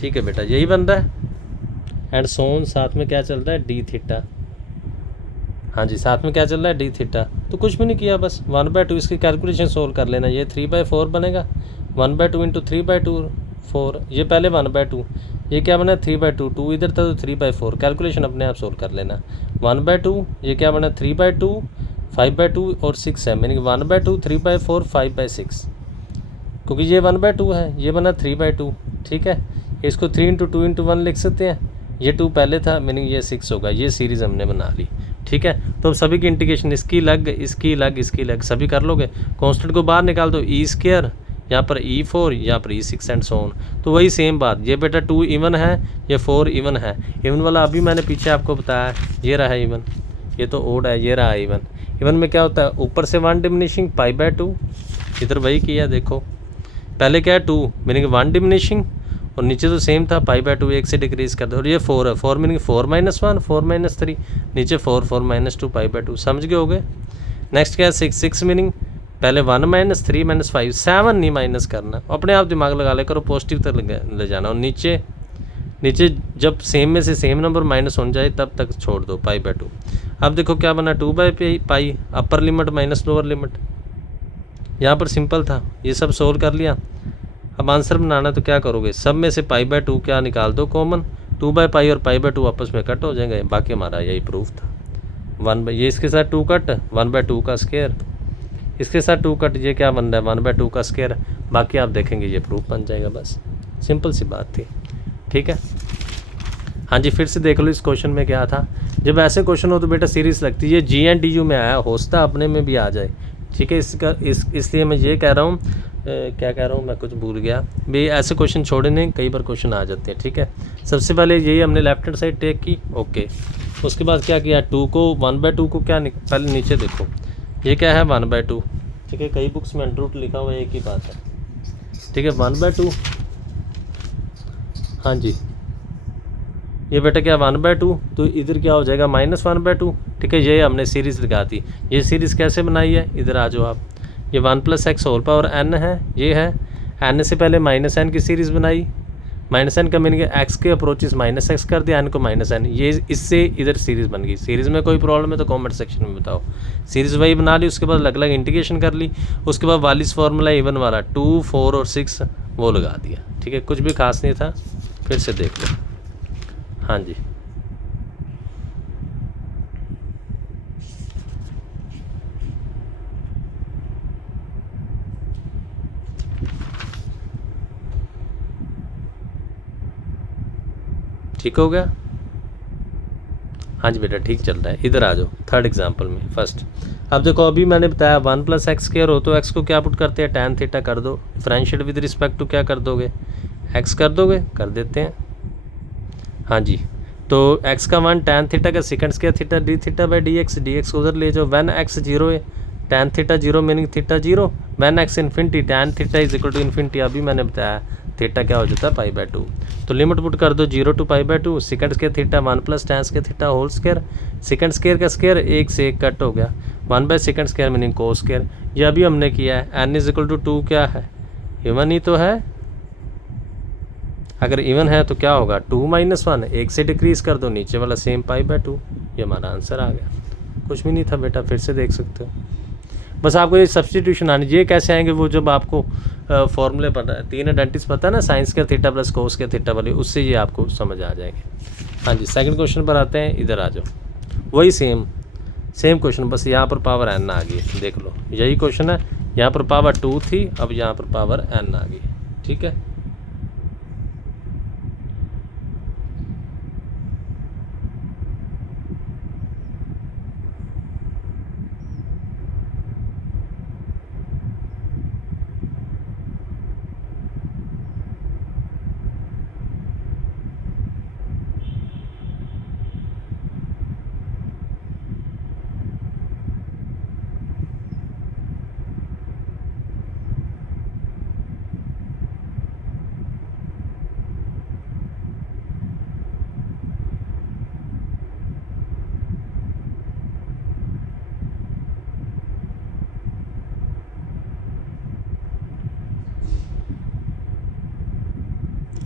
ठीक है बेटा, यही बन रहा है, एंड सोन साथ में क्या चल रहा है, डी थीटा, हाँ जी, साथ में क्या चल रहा है डी थीटा। तो कुछ भी नहीं किया, बस 1/2 इसकी कैलकुलेशन सोल्व कर लेना। ये 3/4 बनेगा, 1/2 इंटू 3/2 4, ये पहले 1/2, ये क्या बना 3/2, 2 इधर था तो 3/4, कैलकुलेशन अपने आप सोल्व कर लेना। 1/2 ये क्या बना 3/2, 5/2 और 6 है, मीनिंग 1/2, 3/4, 5/6, क्योंकि ये 1/2 है, ये बना 3/2। ठीक है, इसको 3 इंटू 2 इंटू 1 लिख सकते हैं, ये 2 पहले था, मीनिंग ये 6 होगा। ये सीरीज़ हमने बना ली। ठीक है, तो अब सभी की इंटीग्रेशन, इसकी लग, इसकी लग, इसकी लग, सभी कर लोगे। कांस्टेंट को बाहर निकाल दो, ई², यहाँ पर E4, यहाँ पर E6 एंड सो ऑन। तो वही सेम बात, ये बेटा 2 इवन है, ये 4 इवन है। इवन वाला अभी मैंने पीछे आपको बताया, ये रहा इवन, ये तो ओड है, ये रहा इवन। इवन में क्या होता है, ऊपर से 1 डिमिनिशिंग π/2, इधर वही किया, देखो पहले क्या है 2 मीनिंग 1 डिमिनिशिंग, और नीचे तो सेम था π/2, 1 से डिक्रीज कर दो। और ये 4 है, 4 मीनिंग 4 - 1, 4 - 3, नीचे 4, 4 - 2 π/2, समझ गए होगे। नेक्स्ट क्या है 6, 6 मीनिंग पहले 1 - 3 - 5, 7 नहीं माइनस करना, अपने आप दिमाग लगा ले करो, पॉजिटिव तक ले जाना। और नीचे जब सेम में से सेम नंबर माइनस हो जाए तब तक छोड़ दो π/2। अब देखो क्या बना 2/π, upper limit minus lower limit, यहाँ पर सिंपल था, ये सब सोल्व कर लिया। अब आंसर बनाना तो क्या करोगे, सब में से π/2 क्या निकाल दो कॉमन, 2/π और π/2 आपस में कट हो जाएंगे, बाकी हमारा यही प्रूफ था। 1 ये इसके साथ 2 कट, 1/2 का स्क्वायर, इसके साथ 2 कट, ये क्या बन रहा है 1/2 का स्क्वायर, बाकी आप देखेंगे ये प्रूफ बन जाएगा। बस सिंपल सी बात थी। ठीक है, हाँ जी, फिर से देख लो इस क्वेश्चन में क्या था। जब ऐसे क्वेश्चन हो तो बेटा सीरीज लगती है, GNDU में आया, होस्ता अपने में भी आ जाए। ठीक है, इसलिए मैं ये कह रहा हूँ, क्या कह रहा हूँ मैं, कुछ भूल गया भाई, ऐसे क्वेश्चन छोड़े नहीं, कई बार क्वेश्चन आ जाते हैं। ठीक है, सबसे पहले यही हमने लेफ्ट हैंड साइड टेक की, ओके। उसके बाद क्या किया, 2 को 1/2 को क्या पहले नीचे देखो, ये क्या है 1/2। ठीक है, कई बुक्स में अंडर लिखा हुआ है, एक ही बात है। ठीक है, 1/2, हाँ जी, ये बेटा क्या 1/2, तो इधर क्या हो जाएगा -1/2। ठीक है, ये हमने सीरीज़ लगा दी। ये सीरीज़ कैसे बनाई है, इधर आ जाओ आप, ये 1 + x होल पावर n है, ये है n से पहले -n की सीरीज़ बनाई, -n का मीनिंग x के अप्रोचेस -x कर दिया, n को -n, ये इससे इधर सीरीज़ बन गई। सीरीज़ में कोई प्रॉब्लम है तो कमेंट सेक्शन में बताओ। सीरीज़ वही बना ली, उसके बाद अलग अलग इंटीग्रेशन कर ली, उसके बाद वालिस फार्मूला इवन वाला 2, 4 और 6 वो लगा दिया। ठीक है, कुछ भी खास नहीं था, फिर से देख लो। हाँ जी, ठीक हो गया। हाँ जी बेटा, ठीक चल रहा है। इधर आ जाओ थर्ड एग्जांपल में फर्स्ट। अब देखो, अभी मैंने बताया 1 + x² हो तो x को क्या पुट करते हैं, tan थीटा कर दो। डिफरेंशिएट विद रिस्पेक्ट टू क्या कर दोगे, x कर दोगे, कर देते हैं। हाँ जी, तो x का 1 tan थीटा का second square theta d थीटा/dx, dx को उधर ले जाओ। व्हेन x 0 है, tan theta 0 meaning theta 0, when x infinity, tan theta is equal to infinity, अभी मैंने बताया थीटा क्या हो जाता है π/2। तो लिमिट पुट कर दो 0 to π/2, second square theta 1 + tan square theta whole square, second square का स्क्वायर 1 से 1 कट हो गया, 1/2 स्क्वायर मीनिंग कोस स्क्वायर। ये अभी हमने किया है, n इज इक्वल टू 2 क्या है, इवन ही तो है। अगर इवन है तो क्या होगा 2 - 1, 1 से डिक्रीज कर दो, नीचे वाला सेम π/2, ये हमारा आंसर आ गया। कुछ भी नहीं था बेटा, फिर से देख सकते हो। बस आपको ये सब्सटीट्यूशन आनी, ये कैसे आएंगे वो जब आपको फॉर्मूले पता है, 3 आइडेंटिटीज पता है ना, sign square theta plus cos square theta वाली, उससे ये आपको समझ आ जाएंगे। हाँ जी, सेकंड क्वेश्चन पर आते हैं, इधर आ जाओ। वही सेम क्वेश्चन, बस यहाँ पर पावर n आ गई, देख लो यही क्वेश्चन है। यहाँ पर पावर 2 थी, अब यहाँ पर पावर n आ गई। ठीक है,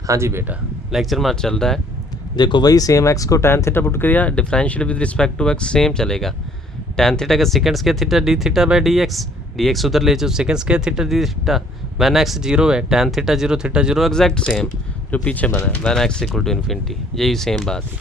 हाँ जी बेटा, लेक्चर मार चल रहा है। देखो वही सेम एक्स को tan थीटा पुट किया, differential with respect to x same चलेगा। tan थीटा का second square theta d theta by d x उधर ले जाओ, second square theta d theta, when x zero है tan theta zero exact same जो पीछे बना है, when x equal to infinity, यही सेम बात है।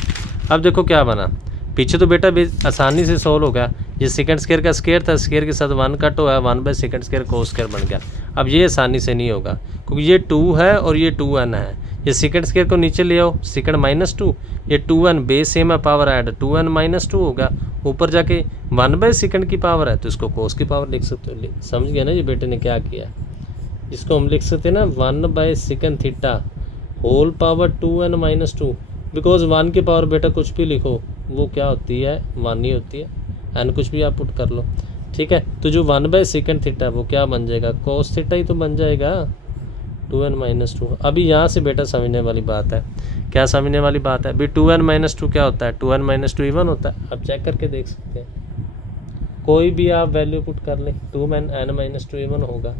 अब देखो क्या बना, पीछे तो बेटा आसानी से सॉल्व होगा, ये सेकंड स्क्वायर का स्क्वायर था, स्क्वायर के साथ 1 कट हुआ, 1/सेकंड स्क्वायर कोस स्क्वायर बन गया। अब ये आसानी से नहीं होगा क्योंकि ये 2 है और ये 2n है, ये सेकंड स्क्वायर को नीचे ले आओ, सेकंड -2, ये 2n बेस सेम है, पावर ऐड 2n - 2 होगा, ऊपर जाके 1/सेकंड की पावर है तो इसको कोस की पावर लिख सकते हो। समझ गया ना जी बेटे ने क्या किया, इसको हम लिख सकते हैं ना 1/सेकंड theta whole power 2n - 2, because 1 की पावर बेटा कुछ भी लिखो वो क्या होती है 1 ही होती है, एन कुछ भी आप पुट कर लो, ठीक है। तो जो 1/सेकंड थीटा वो क्या बन जाएगा, कोस थीटा ही तो बन जाएगा 2n - 2। अभी यहाँ से बेटा समझने वाली बात है, क्या समझने वाली बात है, अभी 2n - 2 क्या होता है, 2n - 2 इवन होता है। अब चेक करके देख सकते हैं, कोई भी आप वैल्यू पुट कर लें 2n - 2 इवन होगा,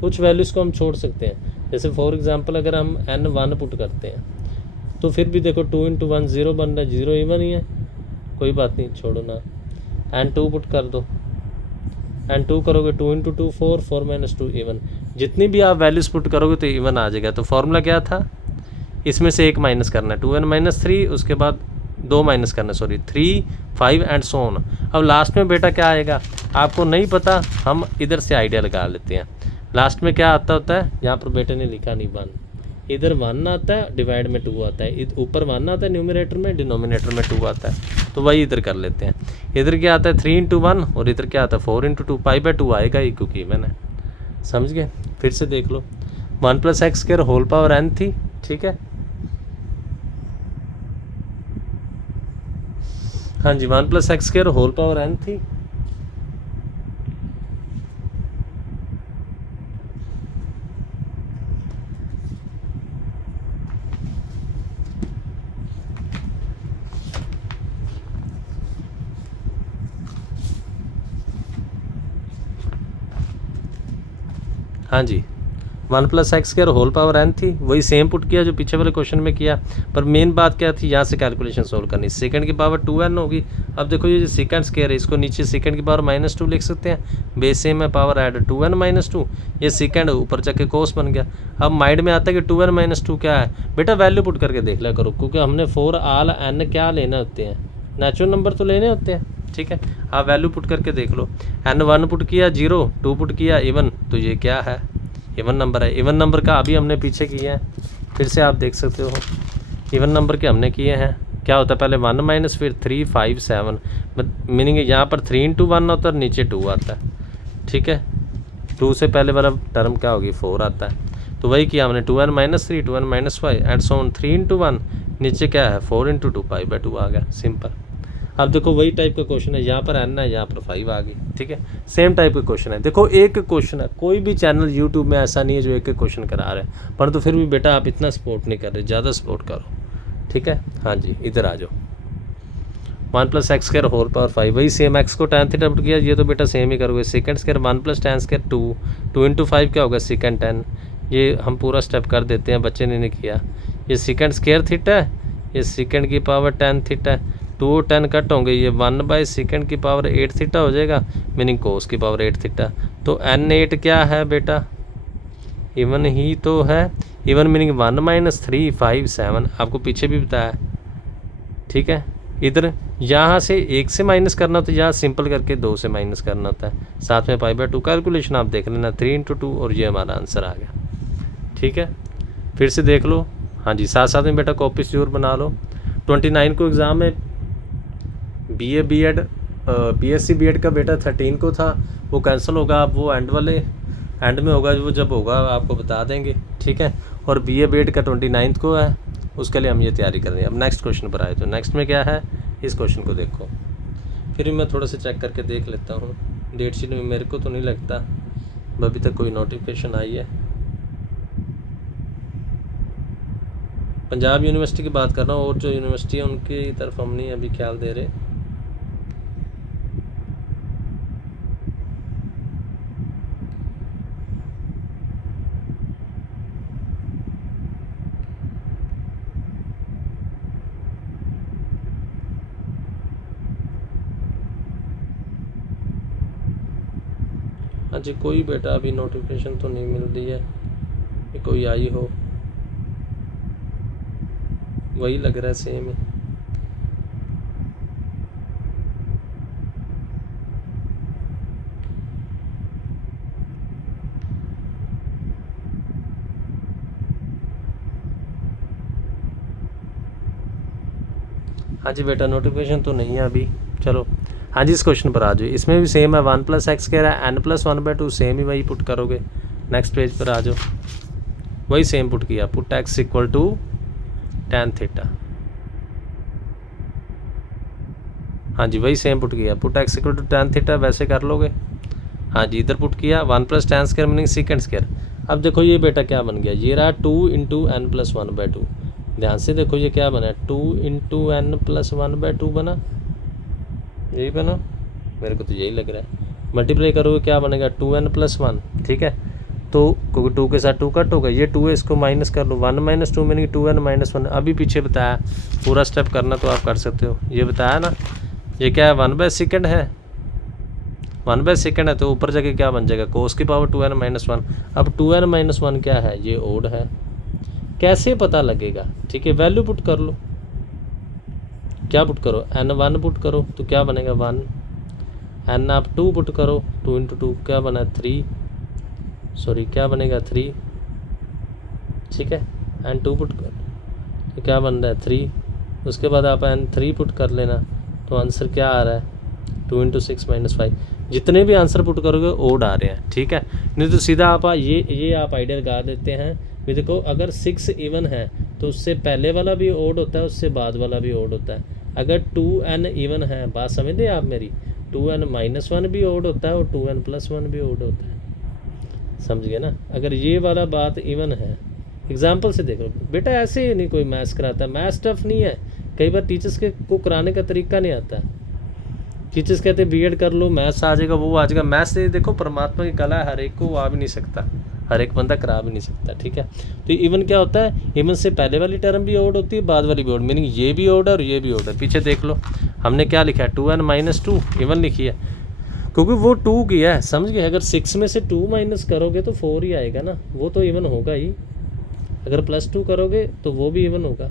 कुछ वैल्यूज़ को हम छोड़ सकते हैं, जैसे फॉर एग्जांपल अगर हम n1 पुट करते हैं तो फिर भी देखो 2 × 1 0 बन रहा है, 0 इवन ही है, कोई बात नहीं छोड़ो ना, n2 पुट कर दो, n2 करोगे 2 × 2 4, 4 - 2 इवन, जितनी भी आप वैल्यूज़ पुट करोगे तो इवन आ जाएगा। तो फॉर्मूला क्या था, इसमें से एक माइनस करना है 2n - 3, उसके बाद 2 माइनस करना है, सॉरी 3 5 एंड सो ऑन। अब लास्ट में बेटा क्या आएगा आपको नहीं पता, हम इधर से आइडिया लगा लेते हैं। लास्ट में क्या आता होता है, यहाँ पर बेटे ने लिखा नहीं 1, इधर 1 आता है, डिवाइड में 2 आता है, ऊपर 1 आता है न्यूमरेटर में, डिनोमिनेटर में 2 आता है, तो वही इधर कर लेते हैं। इधर क्या आता है 3 × 1 और इधर क्या आता है 4 × 2, π/2 आएगा ही क्योंकि इवन है। समझ गए, फिर से देख लो 1 + x² होल पावर n थी, ठीक है, हाँ जी 1 + x² होल पावर n थी, हाँ जी 1 + x² होल पावर n थी, वही सेम पुट किया जो पीछे वाले क्वेश्चन में किया, पर मेन बात क्या थी, यहाँ से कैलकुलेशन सोल्व करनी, सेकंड की पावर 2n होगी। अब देखो ये जो सेकंड स्क्वायर है इसको नीचे सेकंड की पावर -2 लिख सकते हैं, बेस सेम है, पावर ऐड 2n - 2, ये सेकंड ऊपर जाके कोस बन गया। अब माइंड में आता है कि 2n - 2 क्या है, बेटा वैल्यू पुट करके देख लिया करो, क्योंकि हमने फॉर ऑल n क्या लेने होते हैं, नेचुरल नंबर तो लेने होते हैं, ठीक है। आप वैल्यू पुट करके देख लो, n1 पुट किया 0, 2 पुट किया इवन, तो ये क्या है इवन नंबर है। इवन नंबर का अभी हमने पीछे किए हैं, फिर से आप देख सकते हो, इवन नंबर के हमने किए हैं, क्या होता है पहले 1 माइनस फिर 3 5 7, मीनिंग यहाँ पर 3 × 1 होता है, नीचे 2 आता है, ठीक है, 2 से पहले वाला टर्म क्या होगी 4 आता है, तो वही किया हमने 2n - 3 2n - 5 and so on, 3 × 1 नीचे क्या है 4 × 2 π/2 आ गया, सिंपल। अब देखो वही टाइप का क्वेश्चन है, यहाँ पर n है, यहाँ पर 5 आ गई, ठीक है, सेम टाइप का क्वेश्चन है। देखो एक क्वेश्चन है, कोई भी चैनल यूट्यूब में ऐसा नहीं है जो एक क्वेश्चन करा रहे हैं, परंतु फिर भी बेटा आप इतना सपोर्ट नहीं कर रहे, ज़्यादा सपोर्ट करो, ठीक है। हाँ जी इधर आ जाओ, 1 + x² होल पावर 5, वही सेम x को tan थीटा पुट किया, ये तो बेटा सेम ही करोगे, सेकंड स्क्वायर 1 + tan² 2, 2 × 5 क्या होगा सेकंड 10, ये हम पूरा स्टेप कर देते हैं, बच्चे ने नहीं किया, ये सेकंड स्क्वायर थीटा है, ये सेकंड की पावर tan थीटा है, 2 और 10 कट होंगे, ये 1/सेकंड की पावर 8 थीटा हो जाएगा, मीनिंग कोस की पावर 8 थीटा, तो n8 क्या है बेटा इवन ही तो है, इवन मीनिंग 1 - 3 5 7, आपको पीछे भी बताया, ठीक है। इधर यहाँ से 1 से माइनस करना होता है, यहाँ सिंपल करके 2 से माइनस करना होता है, साथ में π/2 कैलकुलेशन आप देख लेना, 3 × 2 और ये हमारा आंसर आ गया, ठीक है। फिर से देख लो, हाँ जी साथ साथ में बेटा कॉपीज जरूर बना लो। 29 को एग्ज़ाम में BA B.Ed BSc B.Ed का बेटा 13 को था, वो कैंसिल होगा, अब वो एंड में होगा, वो जब होगा आपको बता देंगे, ठीक है। और BA B.Ed का 29 को है, उसके लिए हम ये तैयारी कर रहे हैं। अब नेक्स्ट क्वेश्चन पर आए, तो नेक्स्ट में क्या है, इस क्वेश्चन को देखो, फिर मैं थोड़ा सा चेक करके देख लेता हूँ डेट शीट में, मेरे को तो नहीं लगता अभी तक कोई नोटिफिकेशन आई है। पंजाब यूनिवर्सिटी की बात कर रहा हूँ, और जो यूनिवर्सिटी है उनकी तरफ हम नहीं अभी ख्याल दे रहे। हाँ जी, कोई बेटा अभी नोटिफिकेशन तो नहीं मिल रही है कि कोई आई हो, वही लग रहा है सेम ही। हाँ जी बेटा, नोटिफिकेशन तो नहीं है अभी। चलो हाँ जी, इस क्वेश्चन पर आ जाओ। इसमें भी सेम है, 1 + x कह रहा है, n+1/2 सेम ही वही पुट करोगे। नेक्स्ट पेज पर आ जाओ, वही सेम पुट किया, पुट x = tan थीटा। हाँ जी, वही सेम पुट किया, पुट x = tan थीटा, वैसे कर लोगे। हाँ जी, इधर पुट किया 1 + tan² मीनिंग sec²। अब देखो ये बेटा क्या बन गया, ये रहा 2 × n+1/2। ध्यान से देखो ये क्या बना, 2 × n+1/2 बना, यही बना, मेरे को तो यही लग रहा है। मल्टीप्लाई करोगे क्या बनेगा, 2n+1। ठीक है, तो क्योंकि 2 के साथ 2 कट होगा, ये 2 है, इसको माइनस कर लो, 1 - 2 मीनिंग 2n - 1। अभी पीछे बताया, पूरा स्टेप करना तो आप कर सकते हो, ये बताया ना। ये क्या है, 1/sec है, 1/sec है, तो ऊपर जाके क्या बन जाएगा, cos की पावर 2n - 1। अब 2n - 1 क्या है, ये ओड है। कैसे पता लगेगा, ठीक है, वैल्यू पुट कर लो। क्या पुट करो, n1 पुट करो तो क्या बनेगा 1, n आप 2 पुट करो, 2 × 2 क्या बना 3, सॉरी क्या बनेगा 3। ठीक है, n2 पुट कर तो क्या बन रहा है 3। उसके बाद आप n3 पुट कर लेना, तो आंसर क्या आ रहा है, 2 × 6 - 5। जितने भी आंसर पुट करोगे ओड आ रहे हैं। ठीक है, नहीं तो सीधा आप ये आप आइडिया लगा देते हैं भी देखो, अगर 6 इवन है तो उससे पहले वाला भी ओड होता है, उससे बाद वाला भी ओड होता है। अगर 2n इवन है, बात समझते आप मेरी, 2n - 1 भी ओड होता है और 2n + 1 भी ओड होता है। समझ गए ना, अगर ये वाला बात इवन है। एग्जाम्पल से देखो बेटा, ऐसे ही नहीं कोई मैथ्स कराता, मैथ्स टफ नहीं है। कई बार टीचर्स को कराने का तरीका नहीं आता। टीचर्स कहते हैं बीएड कर लो, मैथ्स आ जाएगा, वो आ जाएगा। मैथ्स से देखो परमात्मा की कला है, हर एक को वो आ भी नहीं सकता, हर एक बंदा करा भी नहीं सकता। ठीक है, तो इवन क्या होता है, इवन से पहले वाली टर्म भी ओड होती है, बाद वाली भी ओड, मीनिंग ये भी ओड है और ये भी ओड है। पीछे देख लो हमने क्या लिखा है, 2n - 2 इवन लिखी है, क्योंकि वो 2 किया है। समझ गए, अगर 6 में से 2 माइनस करोगे तो 4 ही आएगा ना, वो तो इवन होगा ही। अगर +2 करोगे तो वो भी इवन होगा।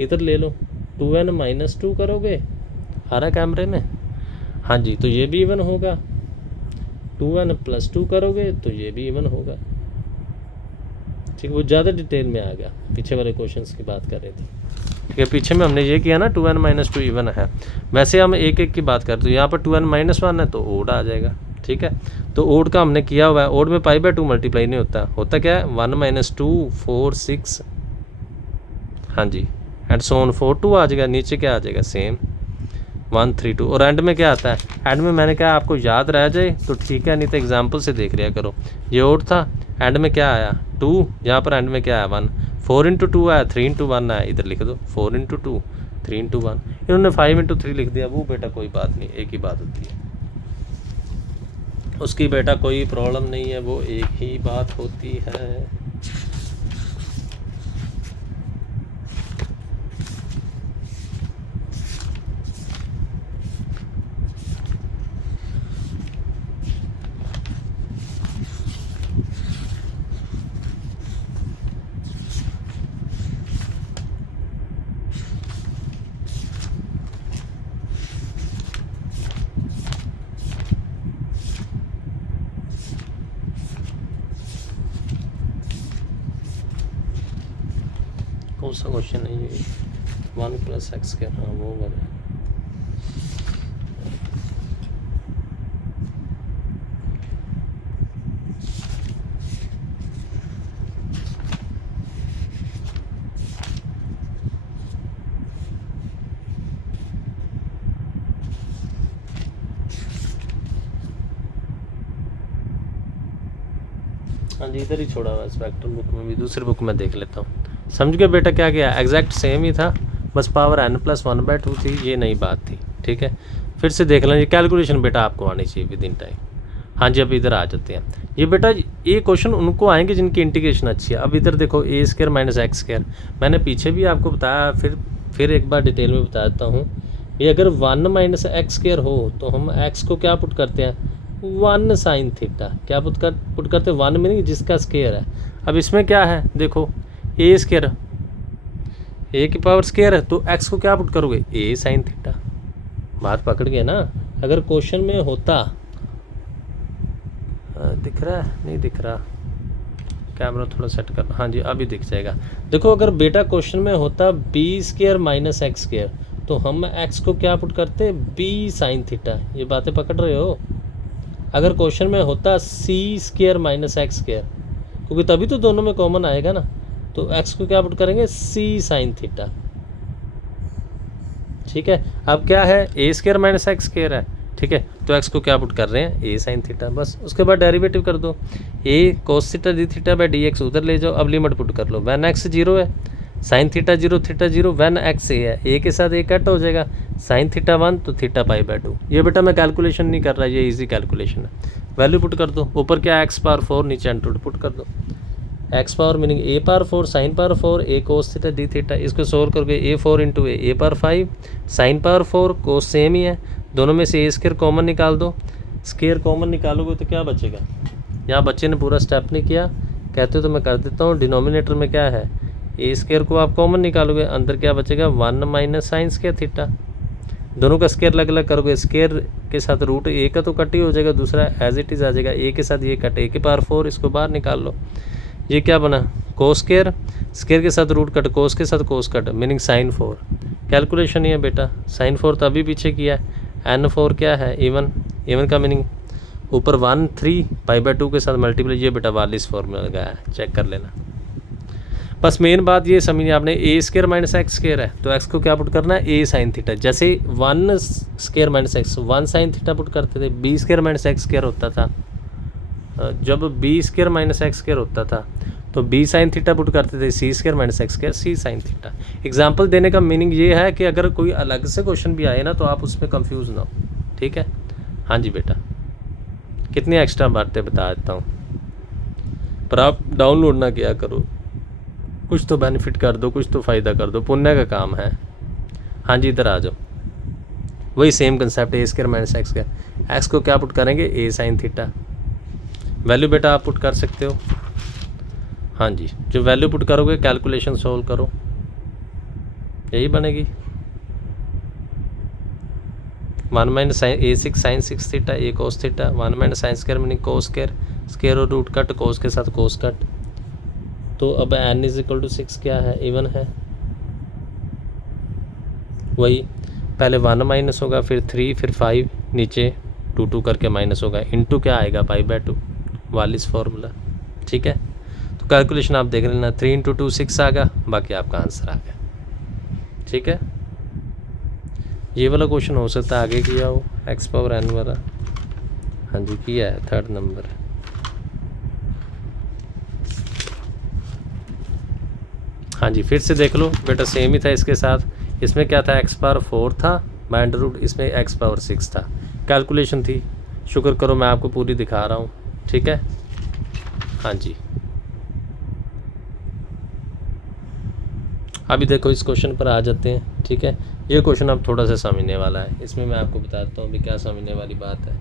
इधर ले लो, 2n - 2 करोगे, आ रहा कैमरे में, हाँ जी, तो ये भी इवन होगा। 2n + 2 करोगे तो ये भी इवन होगा। ठीक है, वो ज़्यादा डिटेल में आ गया, पीछे वाले क्वेश्चंस की बात कर रहे थे। ठीक है, पीछे में हमने ये किया ना, 2n - 2 इवन है। वैसे हम एक एक की बात करते हैं, यहाँ पर 2n - 1 है तो ओड आ जाएगा। ठीक है, तो ओड का हमने किया हुआ है। ओड में π/2 मल्टीप्लाई नहीं होता, होता क्या है 1 - 2 4 6, हाँ जी, एंड सो ऑन 4 2 आ जाएगा। नीचे क्या आ जाएगा, सेम 1 3 2। और एंड में क्या आता है, एंड में मैंने कहा आपको याद रह जाए तो ठीक है, नहीं तो एग्जाम्पल से देख लिया करो। ये ओड था, एंड में क्या आया 2, यहाँ पर एंड में क्या आया 1, 4 × 2 आया, 3 × 1 आया, इधर लिख दो 4 × 2 3 × 1। इन्होंने 5 × 3 लिख दिया, वो बेटा कोई बात नहीं, एक ही बात होती है उसकी, बेटा कोई प्रॉब्लम नहीं है, वो एक ही बात होती है। कौन सा क्वेश्चन है ये, 1 + x के, हाँ वो वाला। हाँ जी, इधर ही छोड़ा हुआ स्पेक्ट्रम बुक में भी, दूसरी बुक में देख लेता हूँ। समझ गए बेटा, क्या किया, एग्जैक्ट सेम ही था, बस पावर n + 1/2 थी, ये नई बात थी। ठीक है, फिर से देख लेंगे, कैलकुलेशन बेटा आपको आनी चाहिए विद इन टाइम। हाँ जी, अब इधर आ जाते हैं। ये बेटा ये क्वेश्चन उनको आएंगे जिनकी इंटीग्रेशन अच्छी है। अब इधर देखो a² - x², मैंने पीछे भी आपको बताया, फिर एक बार डिटेल में बता देता हूँ। ये अगर 1 - x² हो तो हम x को क्या पुट करते हैं, 1 साइन थीटा, क्या पुट करते 1 मीनिंग जिसका स्केयर है। अब इसमें क्या है देखो, ए स्केयर, ए की पावर स्केयर है, तो एक्स को क्या पुट करोगे, ए साइन थीटा। बात पकड़ गए ना। अगर क्वेश्चन में होता, दिख रहा है नहीं दिख रहा, कैमरा थोड़ा सेट करना, हाँ जी अभी दिख जाएगा। देखो अगर बेटा क्वेश्चन में होता b square minus x square, तो हम एक्स को क्या पुट करते, बी साइन थीटा। ये बातें पकड़ रहे हो। अगर क्वेश्चन में होता सी स्केयर माइनस एक्स स्केयर, क्योंकि तभी तो दोनों में कॉमन आएगा ना, तो एक्स को क्या पुट करेंगे, सी साइन थीटा। ठीक है, अब क्या है, ए स्केयर माइनस एक्स स्केयर है, ठीक है, तो एक्स को क्या पुट कर रहे हैं, ए साइन थीटा। बस उसके बाद डेरिवेटिव कर दो, a cos theta d theta by d x उधर ले जाओ। अब लिमिट पुट कर लो, वैन एक्स 0 है sine theta 0 theta 0, when x a है, ए के साथ ए कट हो जाएगा, साइन थीटा 1 तो थीटा पाई बाई 2। ये बेटा मैं कैलकुलेशन नहीं कर रहा, ये इजी कैलकुलेशन है। वैल्यू पुट कर दो, ऊपर क्या एक्स पावर 4, नीचे एंटूड पुट कर दो। एक्स पावर मीनिंग ए पावर 4 साइन पावर 4 ए कोस थीटा डी थीटा, इसको सोल्व करोगे ए 4 इंटू ए पावर 5 साइन पावर 4 कोस सेम ही है, दोनों में से ए स्केयर कॉमन निकाल दो। स्केयर कॉमन निकालोगे तो क्या बचेगा, यहाँ बच्चे ने पूरा स्टेप नहीं किया, कहते हो तो मैं कर देता हूँ। डिनोमिनेटर में क्या है, ए स्केयर को आप कॉमन निकालोगे, अंदर क्या बचेगा 1 माइनस साइन स्केयर थीटा। दोनों का स्केयर अलग अलग करोगे, स्केयर के साथ रूट ए का तो कट ही हो जाएगा, दूसरा एज इट इज़ आ जाएगा, ए के साथ ये कट, ए के पावर 4 इसको बाहर निकाल लो। ये क्या बना, कोस स्केयर, स्केयर के साथ रूट कट, कोस के साथ कोस कट, मीनिंग साइन 4। कैलकुलेशन ही है बेटा, साइन 4 तो अभी पीछे किया है, n4 क्या है, इवन, इवन का मीनिंग ऊपर 1 3 पाई बाई 2 के साथ मल्टीप्लाई, ये बेटा वालिस फॉर्मूला लगाया है, चेक कर लेना। बस मेन बात ये समझिए आपने, ए स्केयर माइनस एक्स स्केयर है, तो एक्स को क्या पुट करना है, ए साइन थीटा। जैसे 1 square minus x 1 sine theta put करते थे, b square minus x square होता था, जब b square minus x square होता था तो बी साइन थीटा पुट करते थे, c square minus x square c sine theta. Example देने का मीनिंग ये है कि अगर कोई अलग से क्वेश्चन भी आए ना तो आप उसमें कंफ्यूज ना हो, ठीक है। हाँ जी बेटा, कितनी एक्स्ट्रा बातें बता देता हूँ, पर आप डाउनलोड ना किया करो, कुछ तो बेनिफिट कर दो, कुछ तो फ़ायदा कर दो, पुण्य का काम है। हाँ जी इधर आ जाओ, वही same concept, a square minus x square, x को क्या पुट करेंगे, ए साइन थीटा। वैल्यू बेटा आप पुट कर सकते हो, हाँ जी, जो वैल्यू पुट करोगे कैलकुलेशन सोल्व करो, यही बनेगी 1 minus sine a 6 sine 6 theta a cos theta, 1 minus sine square meaning cos square, square और रूट कट, कोस के साथ कोस कट। तो अब n इज इक्वल टू 6 क्या है, इवन है, वही पहले 1 माइनस होगा, फिर 3, फिर 5, नीचे 2 2 करके माइनस होगा, इंटू क्या आएगा पाई बाई 2, वालिस फॉर्मूला, ठीक है। तो कैलकुलेशन आप देख लेना, 3 इंटू 2 6 आ गया, बाकी आपका आंसर आ गया, ठीक है। ये वाला क्वेश्चन हो सकता है आगे किया हो, एक्स पावर n वाला, हाँ जी किया है, 3rd नंबर। हाँ जी फिर से देख लो बेटा, सेम ही था इसके साथ, इसमें क्या था, एक्स पावर 4 था बाय अंडर रूट, इसमें एक्स पावर 6 था, कैलकुलेशन थी। शुक्र करो मैं आपको पूरी दिखा रहा हूँ, ठीक है। हाँ जी अभी देखो इस क्वेश्चन पर आ जाते हैं, ठीक है। ये क्वेश्चन अब थोड़ा सा समझने वाला है, इसमें मैं आपको बताता हूँ अभी क्या समझने वाली बात है।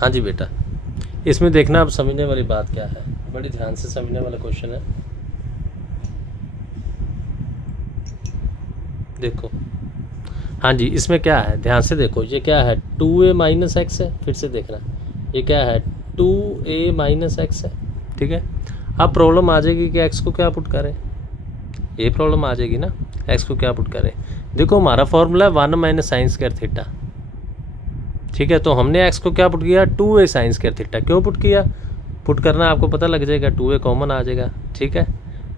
हाँ जी बेटा, इसमें देखना अब समझने वाली बात क्या है, बड़ी ध्यान से समझने वाला क्वेश्चन है। देखो हाँ जी, इसमें क्या है ध्यान से देखो, ये क्या है 2a माइनस एक्स है, फिर से देखना ये क्या है 2a माइनस एक्स है, ठीक है। अब प्रॉब्लम आ जाएगी कि एक्स को क्या पुट करें, ये प्रॉब्लम आ जाएगी ना, एक्स को क्या पुट करें। देखो हमारा फॉर्मूला है 1 माइनस साइन स्क्वायर थीटा, ठीक है। तो हमने एक्स को क्या पुट किया 2a साइन स्क्वायर थीटा, क्यों पुट किया, पुट करना आपको पता लग जाएगा, 2a कॉमन आ जाएगा, ठीक है।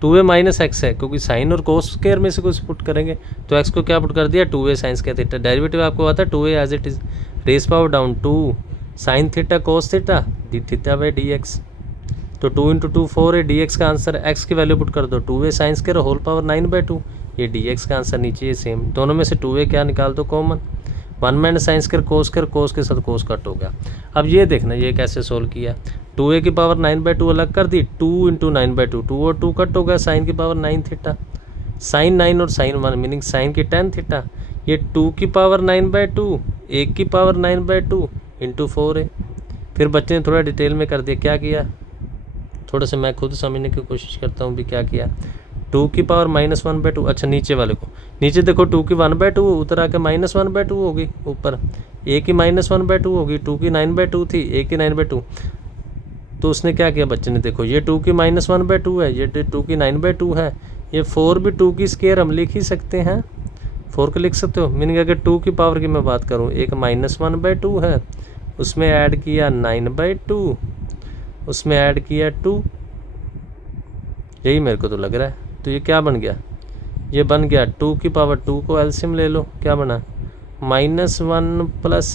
2a माइनस एक्स है क्योंकि साइन और कोस स्क्वायर में से कुछ पुट करेंगे, तो एक्स को क्या पुट कर दिया 2a sign square theta. Derivative आपको आता है 2a as it is raise power down 2 sine theta cos theta d theta by d x. तो 2 इंटू 2 4 है, डी एक्स का आंसर, एक्स की वैल्यू पुट कर दो 2a sine square whole power 9/2, ये डी एक्स का आंसर नीचे ये सेम, दोनों में से 2a क्या निकाल दो कॉमन, 1 माइनस साइन स्क्वायर कोस के साथ कोस कट हो गया। अब ये देखना ये कैसे सोल्व किया, 2a की पावर 9/2 अलग कर दी, 2 इंटू 9/2, 2 और 2 कट हो गया, साइन की पावर 9 थीटा, साइन 9 और साइन 1 मीनिंग साइन की 10 थीटा, ये 2 की पावर 9/2 1 की पावर 9/2 इंटू 4a। फिर बच्चे ने थोड़ा डिटेल में कर दिया, क्या किया थोड़ा सा मैं खुद समझने की कोशिश करता हूँ भी क्या किया, 2 की पावर -1/2, अच्छा नीचे वाले को, नीचे देखो 2 की 1/2 उतर आके -1/2 होगी, ऊपर a की -1/2 होगी, 2 की 9/2 थी, a की 9/2, तो उसने क्या किया बच्चे ने, देखो ये 2 की -1/2 है, ये 2 की 9/2 है, ये 4 भी 2 की स्क्वायर हम लिख ही सकते हैं, 4 को लिख सकते हो, मीनिंग अगर 2 की पावर की मैं बात करूँ, एक -1/2 है, उसमें ऐड किया 9/2, उसमें ऐड किया 2, यही मेरे को तो लग रहा है। तो ये क्या बन गया, ये बन गया 2 की पावर 2 को एलसीएम ले लो, क्या बना -1 +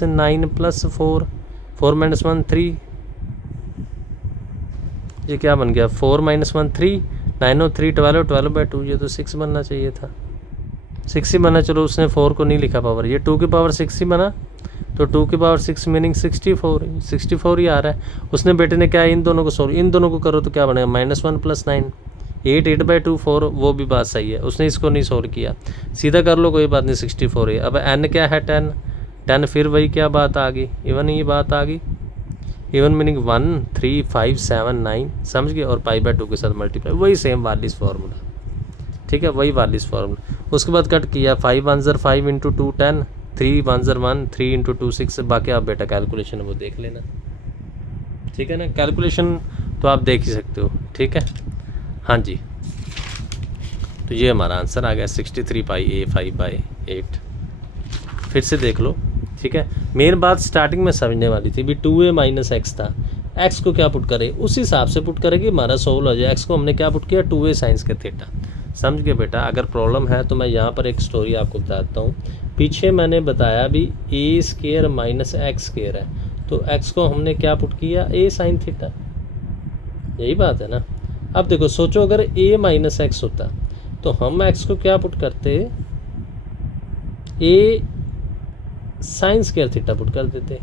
9 + 4, 4 - 1 3, ये क्या बन गया 4 - 1 3, 9 और 3 12, 12/2, ये तो 6 बनना चाहिए था, 6 ही बना, चलो उसने 4 को नहीं लिखा पावर, ये 2 की पावर 6 ही बना, तो 2 की पावर 6 मीनिंग 64 ही आ रहा है। उसने बेटे ने क्या इन दोनों को सोल्व, इन दोनों को करो तो क्या बनेगा -1 + 9 8, 8/2 4, वो भी बात सही है, उसने इसको नहीं सोल्व किया, सीधा कर लो कोई बात नहीं, 64 है। अब n क्या है 10, फिर वही क्या बात आ गई, इवन ही बात आ गई, इवन मीनिंग 1 3 5 7 9, समझ गए, और π/2 के साथ मल्टीप्लाई, वही सेम वालिस फार्मूला, ठीक है, वही वालिस फार्मूला। उसके बाद कट किया 5 1 ज़र 5 इंटू 2 10, 3 1 ज़र 1, 3 इंटू 2 6, बाकी आप बेटा कैलकुलेशन है वो देख लेना, ठीक है ना, कैलकुलेशन तो आप देख ही सकते हो, ठीक है, हाँ जी। तो ये हमारा आंसर आ गया 63πa5/8, फिर से देख लो, ठीक है। मेन बात स्टार्टिंग में समझने वाली थी भी 2a माइनस एक्स था, एक्स को क्या पुट करे उस हिसाब से पुट करेगी, हमारा सोल्व हो जाए। एक्स को हमने क्या पुट किया 2a साइंस के थीटा, समझ गए बेटा। अगर प्रॉब्लम है तो मैं यहाँ पर एक स्टोरी आपको बताता हूँ, पीछे मैंने बताया भी a² माइनस x² है, तो x को हमने क्या पुट किया a साइन थीटा, यही बात है ना। अब देखो सोचो अगर a माइनस एक्स होता तो हम x को क्या पुट करते, a sign square theta put कर देते,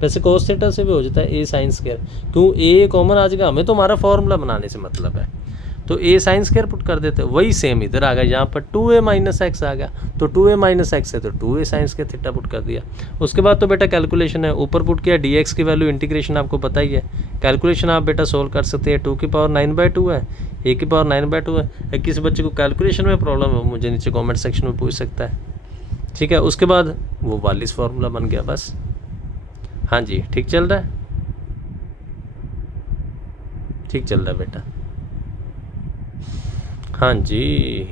वैसे कोस थीटा से भी हो जाता है a साइन स्क्वायर, क्यों a कॉमन आ जाएगा, हमें तो हमारा फॉर्मूला बनाने से मतलब है, तो a साइन स्क्वायर पुट कर देते, वही सेम इधर आ गया, यहाँ पर 2a माइनस एक्स आ गया, तो 2a माइनस एक्स है तो 2a sign square theta put कर दिया। उसके बाद तो बेटा कैलकुलेशन है, ऊपर पुट किया dx की वैल्यू, इंटीग्रेशन आपको पता ही है, कैलकुलेशन आप बेटा सोल्व कर सकते हैं, 2 की पावर 9/2 है, a की पावर 9/2 है। किसी बच्चे को कैलकुलेशन में प्रॉब्लम है मुझे नीचे कॉमेंट सेक्शन में पूछ सकता है, ठीक है। उसके बाद वो वालिस फार्मूला बन गया बस, हाँ जी, ठीक चल रहा है, ठीक चल रहा है बेटा, हाँ जी।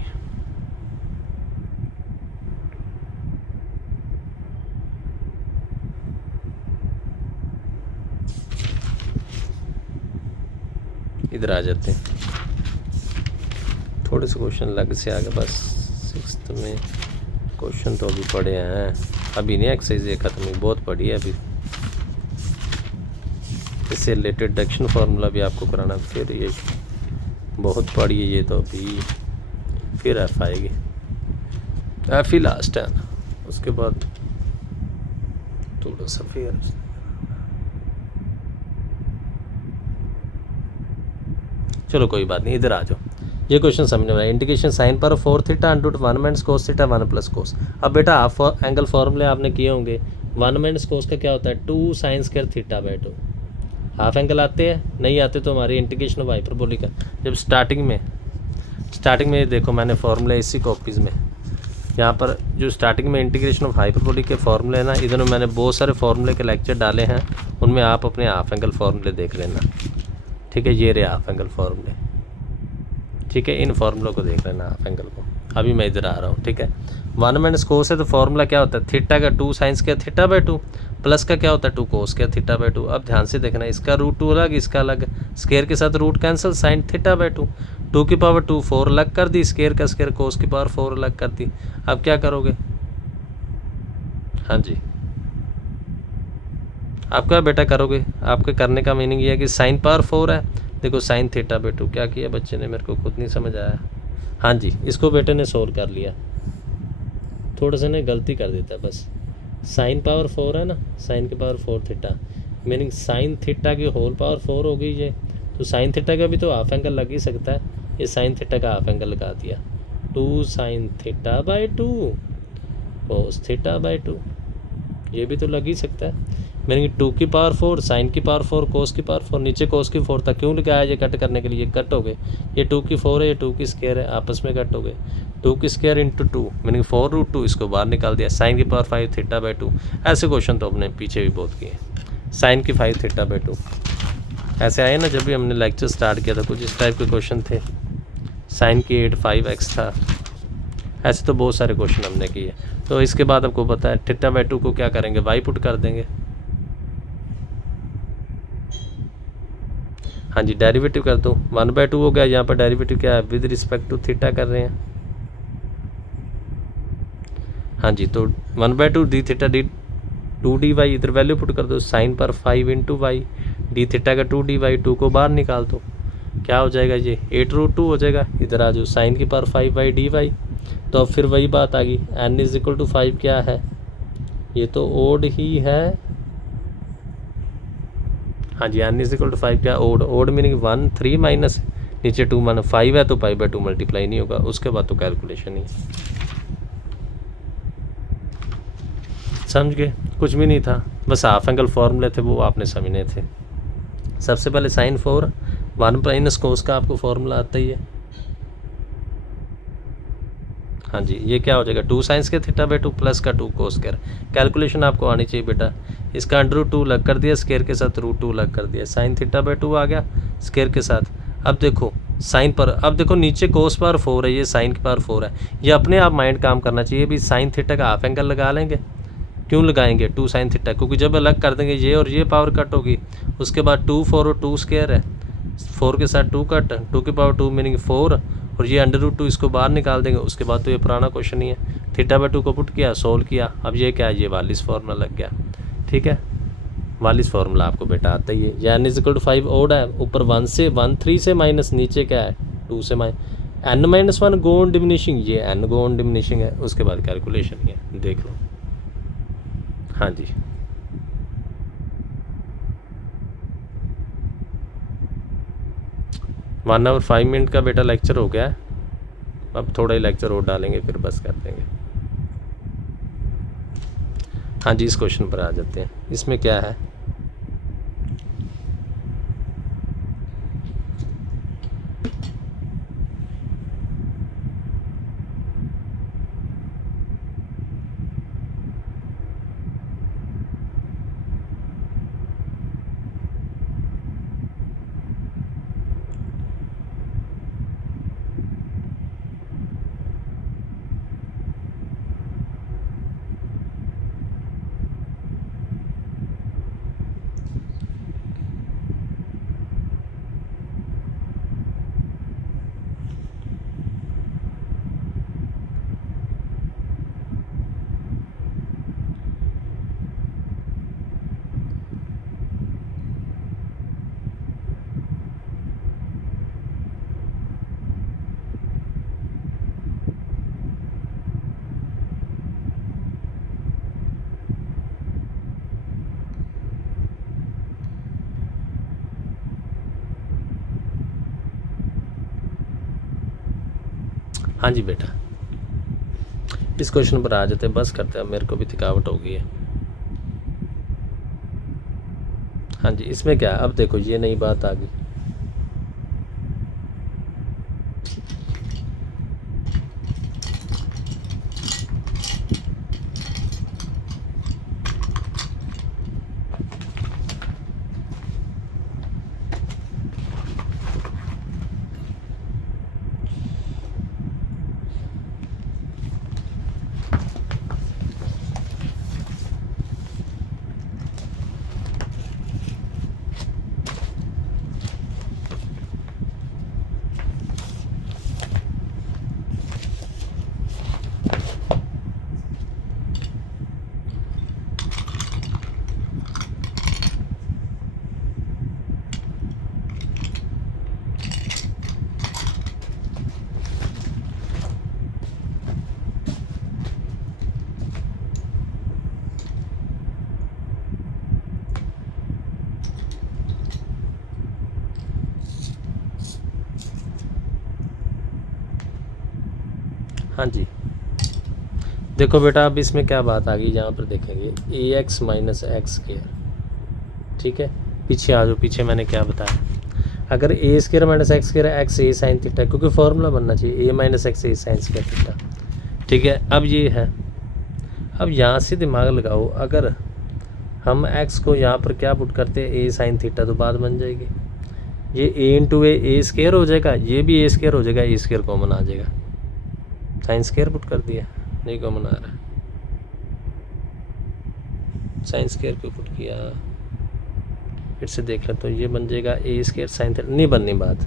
इधर आ जाते हैं, थोड़े से क्वेश्चन अलग से आ गए बस, 6th में क्वेश्चन तो अभी पढ़े हैं, अभी नहीं एक्सरसाइज ये खत्म हुई, बहुत पढ़ी है अभी, इससे रिलेटेड डिडक्शन फार्मूला भी आपको कराना, फिर ये बहुत पढ़ी है ये तो अभी, फिर एफ आएगी, एफ ही लास्ट है ना, उसके बाद थोड़ा सा फिर चलो कोई बात नहीं, इधर आ जाओ, ये क्वेश्चन समझने वाला है। इंटीग्रेशन साइन पर 4 थीटा √ 1 माइनस कोस थीटा 1 + कोस। अब बेटा हाफ एंगल फॉर्मूले आपने किए होंगे, 1 माइनस कोस का क्या होता है 2 साइन स्क्वायर थीटा/2, हाफ एंगल आते हैं, नहीं आते तो हमारी इंटीग्रेशन ऑफ हाइपरबोलिक का, जब स्टार्टिंग में देखो मैंने फॉर्मूला इसी कॉपीज़ में यहाँ पर जो स्टार्टिंग में इंटीग्रेशन ऑफ हाइपरबोलिक के फॉर्मूले हैं ना, इधर मैंने बहुत सारे फॉर्मूले के लेक्चर डाले हैं, उनमें आप अपने हाफ एंगल फॉर्मूले देख लेना। ठीक है, ये रहे हाफ एंगल फॉर्मूले। ठीक है, इन फॉर्मूलों को देख लेना हाफ एंगल को। अभी मैं इधर आ रहा हूँ। ठीक है, 1 माइनस कोस है तो फॉर्मूला क्या होता है, थीटा का 2 sign square theta by 2, plus का क्या होता है 2 कोस स्क्वायर थीटा बाई 2। अब ध्यान से देखना, इसका रूट 2 अलग, इसका अलग, स्क्वायर के साथ root cancel, sine theta by 2, 2 की पावर 2 4 अलग कर दी, स्क्वायर का स्क्वायर कोस की पावर 4 अलग कर दी। अब क्या करोगे, हाँ जी, आप क्या बेटा करोगे, आपके करने का मीनिंग ये है कि साइन पावर 4 है, देखो साइन थीटा बाई 2, क्या किया बच्चे ने, मेरे को खुद नहीं समझ आया। हाँ जी, इसको बेटे ने सोल्व कर लिया, थोड़ा सा ने गलती कर देता है बस। साइन पावर 4 है ना, साइन की power 4 theta, meaning sine theta की होल पावर 4 हो गई ये, तो साइन थीटा का भी तो हाफ एंगल लग ही सकता है, ये साइन थीटा का हाफ एंगल लगा दिया, 2 sine theta by 2 cos theta by 2, ये भी तो लग ही सकता है। मीनिंग 2 की पावर 4 साइन की पावर 4 कोस की पावर 4, नीचे कोस की 4 था, क्यों लगाया ये कट करने के लिए, कट हो गए, ये 2 की 4 है, ये 2 की स्क्वायर है, आपस में कट हो गए, 2 की स्क्वायर इंटू 2 मीनिंग 4√2, इसको बाहर निकाल दिया, साइन की पावर 5 थीटा बाई 2। ऐसे क्वेश्चन तो हमने पीछे भी बहुत किए, साइन की 5 थीटा बाई 2 ऐसे आए ना, जब भी हमने लेक्चर स्टार्ट किया था कुछ इस टाइप के क्वेश्चन थे, साइन की 8 5x था, ऐसे तो बहुत सारे क्वेश्चन हमने किए। तो इसके बाद आपको पता है थीटा बाई 2 को क्या करेंगे, वाई पुट कर देंगे। हाँ जी, डेरिवेटिव कर दो, 1/2 हो गया, यहाँ पर डेरिवेटिव क्या है, विद रिस्पेक्ट टू थीटा कर रहे हैं। हाँ जी, तो 1/2 डी थीटा डी 2dy, इधर वैल्यू पुट कर दो, साइन पर 5 इंटू वाई, डी थीटा का 2dy, 2 को बाहर निकाल दो, क्या हो जाएगा ये 8√2 हो जाएगा। इधर आ जाओ, साइन की पावर 5/dy, तो अब फिर वही बात आ गई, n = 5 क्या है, ये तो ओड ही है। हाँ जी, n = 5 क्या, ओड, ओड मीनिंग 1 3 माइनस नीचे 2 माना 5 है, तो π/2 मल्टीप्लाई नहीं होगा, उसके बाद तो कैलकुलेशन ही। समझ गए, कुछ भी नहीं था, बस हाफ एंगल फॉर्मूले थे वो आपने समझने थे। सबसे पहले साइन 4 1 माइनस कोस का आपको फॉर्मूला आता ही है। हाँ जी, ये क्या हो जाएगा 2 साइंस के थीटा बाई 2 प्लस का 2 कोस स्क्वायर, कैलकुलेशन आपको आनी चाहिए बेटा। इसका √2 लग कर दिया, स्क्वायर के साथ √2 लग कर दिया, साइन थीटा बाई 2 आ गया स्क्वायर के साथ। अब देखो साइन पर, अब देखो नीचे कोस पावर 4 है, ये साइन की पावर 4 है, ये अपने आप माइंड काम करना चाहिए भी, साइन थीटा का हाफ एंगल लगा लेंगे। क्यों लगाएंगे 2 साइन थीटा, क्योंकि जब अलग कर देंगे ये और ये पावर कट होगी, उसके बाद 2 4 और 2 स्क्वायर है, 4 के साथ 2 कट, 2 की पावर 2 मीनिंग 4, और ये √2 इसको बाहर निकाल देंगे, उसके बाद तो ये पुराना क्वेश्चन ही है, थीटा बाई 2 को पुट किया, सोल्व किया, अब ये क्या है, ये वालिस फार्मूला लग गया। ठीक है, वालिस फार्मूला आपको बेटा आता ही है, ये n = 5 ओड है, ऊपर 1 से 1 3 से माइनस, नीचे क्या है 2 से n-1 गो ऑन डिमिनिशिंग, ये n गो ऑन डिमिनिशिंग है, उसके बाद कैलकुलेशन ही है, देख लो। हाँ जी, वन आवर 5 मिनट का बेटा लेक्चर हो गया है, अब थोड़ा ही लेक्चर और डालेंगे फिर बस कर देंगे। हाँ जी, इस क्वेश्चन पर आ जाते हैं, इसमें क्या है, हाँ जी बेटा, इस क्वेश्चन पर आ जाते हैं, बस करते हैं, मेरे को भी थकावट हो गई है। हाँ जी, इसमें क्या है, अब देखो ये नई बात आ गई, हाँ जी, देखो बेटा अब इसमें क्या बात आ गई, यहाँ पर देखेंगे ए एक्स माइनस एक्स स्क्वायर, ठीक है। पीछे आ जाओ, पीछे मैंने क्या बताया, अगर a square minus x square x a sine theta, क्योंकि फॉर्मूला बनना चाहिए a minus x a sine square theta, ठीक है। अब ये है, अब यहाँ से दिमाग लगाओ, अगर हम x को यहाँ पर क्या पुट करते हैं ए साइन थीटा, तो बात बन जाएगी, ये a इंटू ए स्क्वायर हो जाएगा, ये भी ए स्क्वायर हो जाएगा, ए स्क्वायर कॉमन आ जाएगा, साइन स्क्वायर पुट कर दिया, नहीं कॉमन आ रहा, साइन स्क्वायर क्यों पुट किया, फिर से देख ले, तो ये बन जाएगा ए स्क्वायर साइन थीटा, नहीं बननी बात,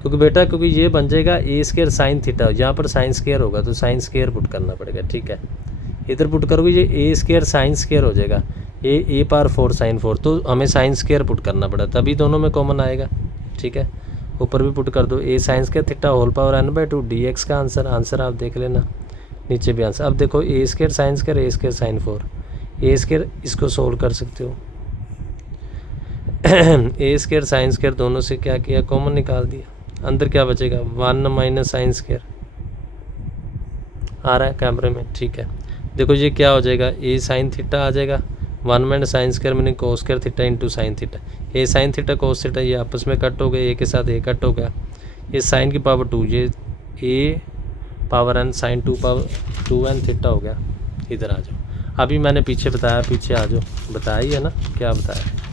क्योंकि बेटा क्योंकि ये बन जाएगा ए स्क्वायर साइन थीटा, यहाँ पर साइन स्क्वायर होगा तो साइन स्क्वायर पुट करना पड़ेगा, ठीक है। इधर पुट करोगे ये ए स्क्वायर साइन स्क्वायर हो जाएगा, ए पावर 4 साइन 4, तो हमें साइन स्क्वायर पुट करना पड़ा, तभी दोनों में कॉमन आएगा, ठीक है। ऊपर भी पुट कर दो a sine square theta whole power n/2 dx का आंसर आप देख लेना, नीचे भी आंसर। अब देखो a square sine square a square sine 4, a square इसको सोल्व कर सकते हो ए स्क्वायर साइन स्क्वायर दोनों से क्या किया, कॉमन निकाल दिया, अंदर क्या बचेगा 1 माइनस साइन स्क्वायर, आ रहा है कैमरे में, ठीक है। देखो ये क्या हो जाएगा, ए साइन थीटा आ जाएगा, 1 माइनस साइन स्क्वायर मैंने cos square theta into sine theta, a sine theta cos theta, ये आपस में कट हो गए, ए के साथ ए कट हो गया, ये साइन की पावर 2, ये a power n sine 2n theta हो गया। इधर आ जाओ, अभी मैंने पीछे बताया, पीछे आ जाओ, बताया ही है ना, क्या बताया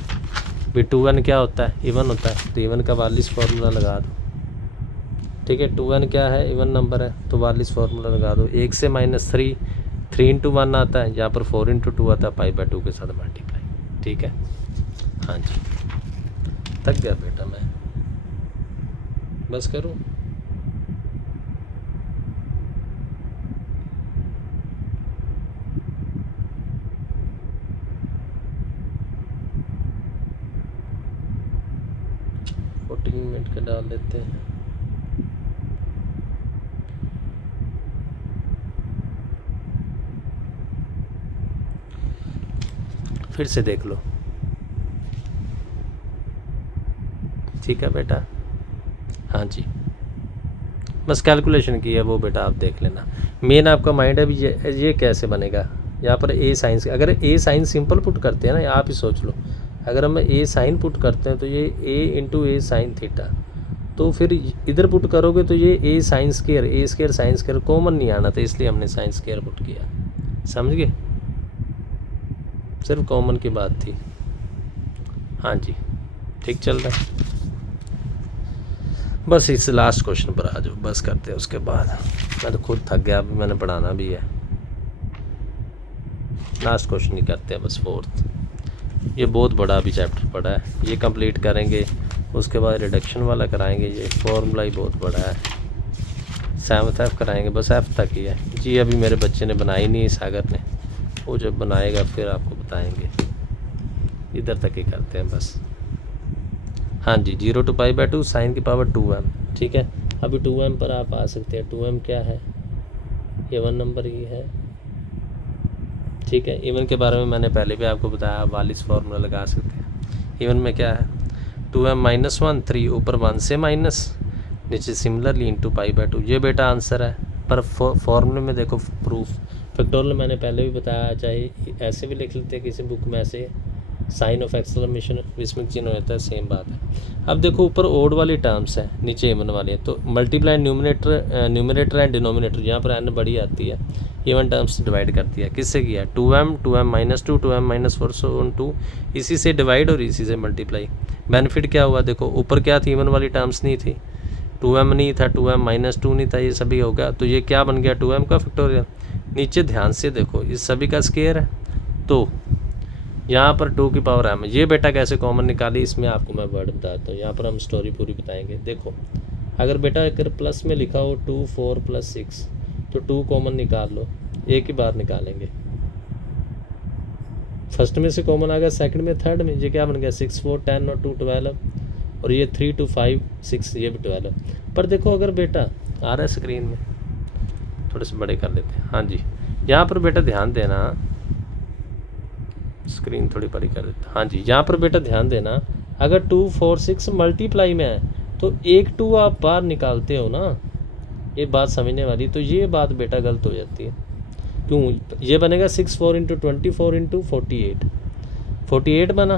भी 2n क्या होता है, इवन होता है, तो इवन का वालिस फार्मूला लगा दो, ठीक है। 2n क्या है, इवन नंबर है, तो वालिस फार्मूला लगा दो, 1 से -3, 3 इंटू 1 आता है, यहाँ पर 4 इंटू 2 आता है, पाई/2 के साथ मल्टीप्लाई, ठीक है। हाँ जी, थक गया बेटा मैं, बस करूँ, मिनट का डाल लेते हैं, फिर से देख लो, ठीक है बेटा। हाँ जी, बस कैलकुलेशन की है वो बेटा आप देख लेना, मेन आपका माइंड है भी ये कैसे बनेगा, यहाँ पर ए साइन, अगर ए साइन सिंपल पुट करते हैं ना, आप ही सोच लो, अगर हम ए साइन पुट करते हैं तो ये ए इंटू ए साइन थीटा, तो फिर इधर पुट करोगे तो ये ए sine square, a square sine square common नहीं आना था, इसलिए हमने साइन स्क्वायर पुट किया, समझ गए, सिर्फ कॉमन की बात थी। हाँ जी, ठीक चल रहा है, बस इस लास्ट क्वेश्चन पर आ जाओ, बस करते हैं, उसके बाद मैं तो खुद थक गया, अभी मैंने पढ़ाना भी है, लास्ट क्वेश्चन ही करते हैं बस, 4th, ये बहुत बड़ा अभी चैप्टर पड़ा है, ये कंप्लीट करेंगे, उसके बाद रिडक्शन वाला कराएंगे, ये फॉर्मूला ही बहुत बड़ा है, 7th F कराएंगे, बस F तक ही है जी, अभी मेरे बच्चे ने बनाई नहीं, सागर ने, वो जब बनाएगा फिर आपको बताएंगे, इधर तक ही करते हैं बस। हाँ जी, 0 to π/2 साइन की पावर 2m, ठीक है। अभी 2m पर आप आ सकते हैं, 2m क्या है, इवन नंबर ही है, ठीक है। इवन के बारे में मैंने पहले भी आपको बताया, वालिस फार्मूला लगा सकते हैं। इवन में क्या है, 2m - 1, 3 ऊपर 1 से माइनस, नीचे सिमिलरली इंटू π/2, ये बेटा आंसर है। पर फॉर्मूले में देखो प्रूफ, फैक्टोरियल मैंने पहले भी बताया, चाहे ऐसे भी लिख लेते हैं किसी बुक में, ऐसे साइन ऑफ एक्सक्लेमेशन विस्मित चिन्ह होता है, सेम बात है। अब देखो ऊपर ओड वाली टर्म्स है, नीचे इवन वाली है, तो मल्टीप्लाई न्यूमरेटर एंड डिनोमिनेटर, यहाँ पर n बड़ी आती है, इवन टर्म्स डिवाइड करती है, किससे किया, 2m - 2, 2m - 4 सो 2, इसी से डिवाइड और इसी से मल्टीप्लाई। बेनिफिट क्या हुआ, देखो ऊपर क्या थी, इवन वाली टर्म्स नहीं थी, 2m नहीं था, 2m - 2 नहीं था, ये सभी हो गया, तो ये क्या बन गया, 2m का फैक्टोरियल। नीचे ध्यान से देखो, इस सभी का स्क्वायर है, तो यहाँ पर 2 की पावर m, ये बेटा कैसे कॉमन निकाली, इसमें आपको मैं वर्ड बताता हूँ, यहाँ पर हम स्टोरी पूरी बताएंगे। देखो अगर बेटा अगर प्लस में लिखा हो 2 4 + 6, तो 2 कॉमन निकाल लो, एक ही बार निकालेंगे, फर्स्ट में से कॉमन आ गया, सेकंड में, थर्ड में, ये क्या बन गया, 6 4 10 और 2 12, और ये 3 2 5 6, ये भी 12। पर देखो अगर बेटा आ रहा है स्क्रीन में, थोड़े से बड़े कर लेते हैं, हाँ जी, यहाँ पर बेटा ध्यान देना, स्क्रीन थोड़ी बड़ी कर देते हैं, हाँ जी, यहाँ पर बेटा ध्यान देना, अगर 2 4 6 मल्टीप्लाई में है, तो एक 2 आप बाहर निकालते हो ना, ये बात समझने वाली। तो ये बात बेटा गलत हो जाती है। क्यों? ये बनेगा 6 4 इंटू 24 इंटू 48, 48 बना,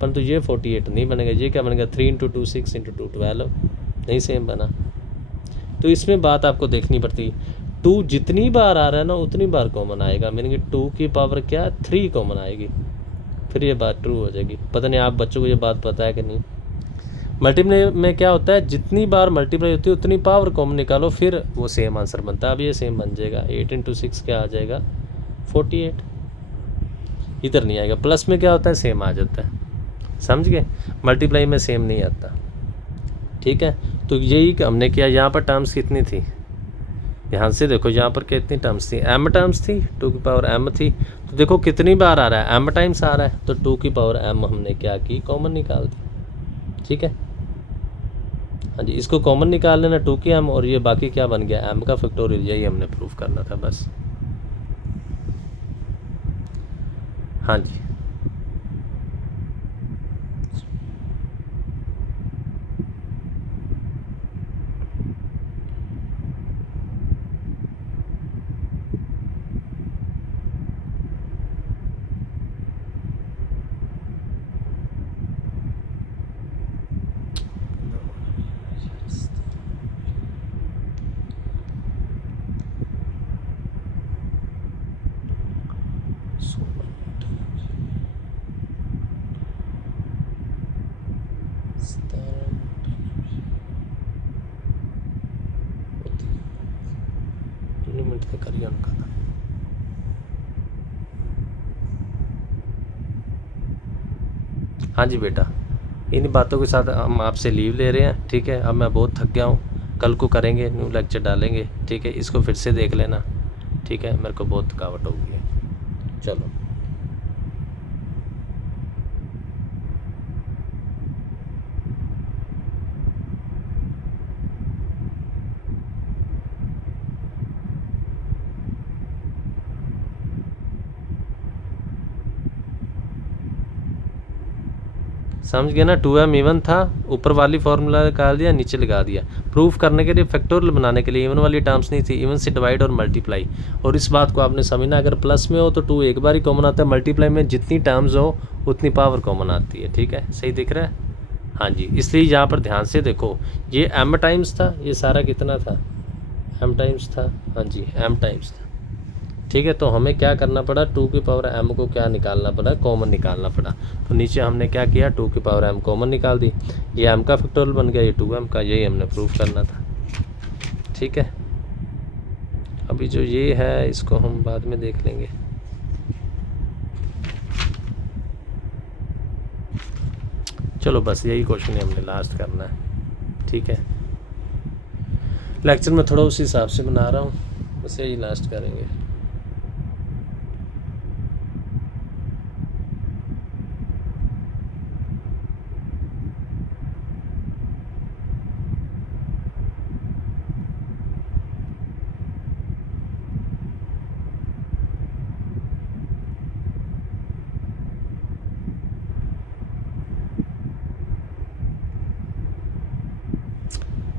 परंतु ये 48 नहीं बनेगा। ये क्या बनेगा? 3 इंटू 2 6 इंटू 2 12, नहीं सेम बना। तो इसमें बात आपको देखनी पड़ती है। 2 जितनी बार आ रहा है ना उतनी बार कॉमन आएगा, मीनिंग 2 की पावर क्या 3 कॉमन आएगी, फिर ये बात ट्रू हो जाएगी। पता नहीं आप बच्चों को ये बात पता है कि नहीं। मल्टीप्लाई में क्या होता है, जितनी बार मल्टीप्लाई होती है उतनी पावर कॉमन निकालो, फिर वो सेम आंसर बनता है। अब ये सेम बन जाएगा, 8 इंटू 6 क्या आ जाएगा? 48। इधर नहीं आएगा। प्लस में क्या होता है, सेम आ जाता है, समझ गए? मल्टीप्लाई में सेम नहीं आता, ठीक है। तो यही हमने किया। यहाँ पर टर्म्स कितनी थी, ध्यान से देखो, यहाँ पर कितनी टर्म्स थी? m टर्म्स थी, 2 की पावर m थी। तो देखो कितनी बार आ रहा है, m टाइम्स आ रहा है, तो 2 की पावर m हमने क्या की, कॉमन निकाल दी, ठीक है। हाँ जी, इसको कॉमन निकाल लेना 2 की m, और ये बाकी क्या बन गया, m का फैक्टोरियल। यही हमने प्रूफ करना था बस। हाँ जी, मिनट के करिए उनका था। हाँ जी बेटा, इन बातों के साथ हम आपसे लीव ले रहे हैं, ठीक है। अब मैं बहुत थक गया हूँ, कल को करेंगे, न्यू लेक्चर डालेंगे, ठीक है। इसको फिर से देख लेना, ठीक है। मेरे को बहुत थकावट हो गई है, चलो। समझ गए ना? 2m इवन था, ऊपर वाली फार्मूला निकाल दिया, नीचे लगा दिया। प्रूफ करने के लिए, फैक्टोरियल बनाने के लिए इवन वाली टर्म्स नहीं थी, इवन से डिवाइड और मल्टीप्लाई। और इस बात को आपने समझना, अगर प्लस में हो तो 2 एक बार ही कॉमन आता है, मल्टीप्लाई में जितनी टर्म्स हो उतनी पावर कॉमन आती है, ठीक है। सही दिख रहा है? हाँ जी, इसलिए यहाँ पर ध्यान से देखो, ये m टाइम्स था, ये सारा कितना था, m टाइम्स था। हाँ जी, m टाइम्स था, ठीक है। तो हमें क्या करना पड़ा, 2 की पावर m को क्या निकालना पड़ा, कॉमन निकालना पड़ा। तो नीचे हमने क्या किया, 2 की पावर m कॉमन निकाल दी, ये m का फैक्टोरियल बन गया, ये 2m का। यही हमने प्रूफ करना था, ठीक है। अभी जो ये है इसको हम बाद में देख लेंगे। चलो बस यही क्वेश्चन है, हमने लास्ट करना है, ठीक है। लेक्चर में थोड़ा उस हिसाब से बना रहा हूँ, बस यही लास्ट करेंगे।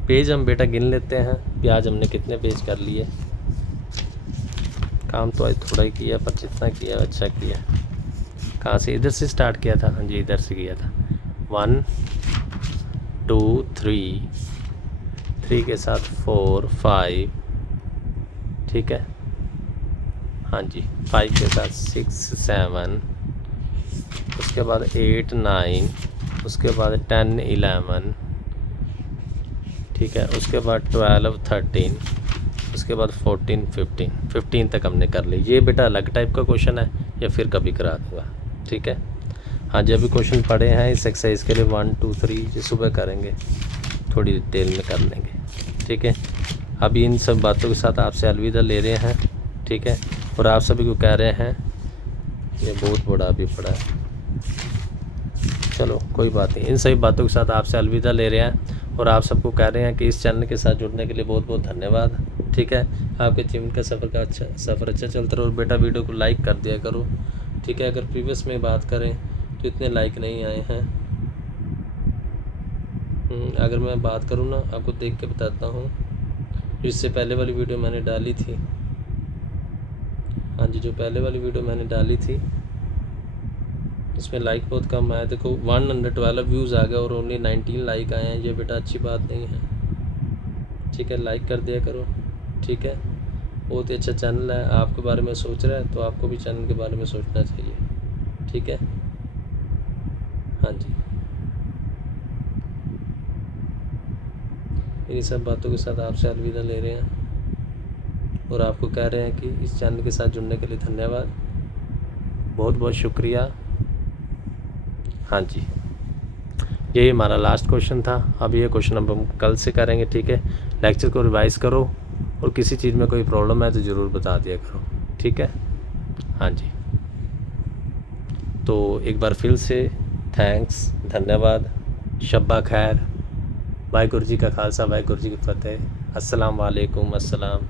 पेज हम बेटा गिन लेते हैं कि आज हमने कितने पेज कर लिए। काम तो आज थोड़ा ही किया, पर जितना किया अच्छा किया। कहाँ से? इधर से स्टार्ट किया था। हाँ जी, इधर से किया था। 1 2 3 के साथ 4 5, ठीक है। हाँ जी, 5 के साथ 6 7, उसके बाद 8 9, उसके बाद 10 11, ठीक है। उसके बाद 12 13, उसके बाद 14 15 तक हमने कर ली। ये बेटा अलग टाइप का क्वेश्चन है, या फिर कभी करा दूँगा, ठीक है। हाँ जी, अभी क्वेश्चन पढ़े हैं इस एक्सरसाइज के लिए 1 2 3, ये सुबह करेंगे, थोड़ी डिटेल में कर लेंगे, ठीक है। अभी इन सब बातों के साथ आपसे अलविदा ले रहे हैं, ठीक है। और आप सभी को कह रहे हैं, ये बहुत बड़ा अभी पड़ा है, चलो कोई बात नहीं। इन सभी बातों के साथ आपसे अलविदा ले रहे हैं, और आप सबको कह रहे हैं कि इस चैनल के साथ जुड़ने के लिए बहुत बहुत धन्यवाद, ठीक है। आपके जीवन का सफ़र अच्छा चलता रहो। और बेटा वीडियो को लाइक कर दिया करो, ठीक है। अगर प्रीवियस में बात करें तो इतने लाइक नहीं आए हैं। अगर मैं बात करूँ ना, आपको देख के बताता हूँ, जो इससे पहले वाली वीडियो मैंने डाली थी, हाँ जी, जो पहले वाली वीडियो मैंने डाली थी इसमें लाइक बहुत कम आया। देखो 112 व्यूज़ आ गए और ओनली 19 लाइक आए हैं। ये बेटा अच्छी बात नहीं है, ठीक है। लाइक कर दिया करो, ठीक है। बहुत ही अच्छा चैनल है, आपके बारे में सोच रहा है तो आपको भी चैनल के बारे में सोचना चाहिए, ठीक है। हाँ जी, इन्हीं सब बातों के साथ आपसे अलविदा ले रहे हैं और आपको कह रहे हैं कि इस चैनल के साथ जुड़ने के लिए धन्यवाद, बहुत बहुत शुक्रिया। हाँ जी, यही हमारा लास्ट क्वेश्चन था। अब ये क्वेश्चन अब हम कल से करेंगे, ठीक है। लेक्चर को रिवाइज़ करो और किसी चीज़ में कोई प्रॉब्लम है तो ज़रूर बता दिया करो, ठीक है। हाँ जी, तो एक बार फिर से थैंक्स, धन्यवाद, शब्बा खैर, वाहिगुरू जी का खालसा, वाहिगुरू जी की फतेह, अस्सलाम वालेकुम, अस्सलाम।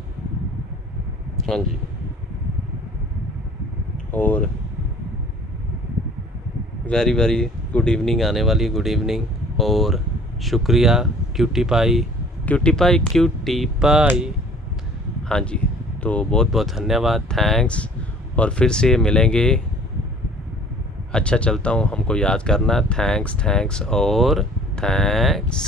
हाँ जी, और वेरी वेरी गुड इवनिंग आने वाली, गुड इवनिंग और शुक्रिया cutie pie, cutie pie, cutie pie. हाँ जी, तो बहुत बहुत धन्यवाद, थैंक्स, और फिर से मिलेंगे। अच्छा चलता हूँ, हमको याद करना, थैंक्स थैंक्स और थैंक्स।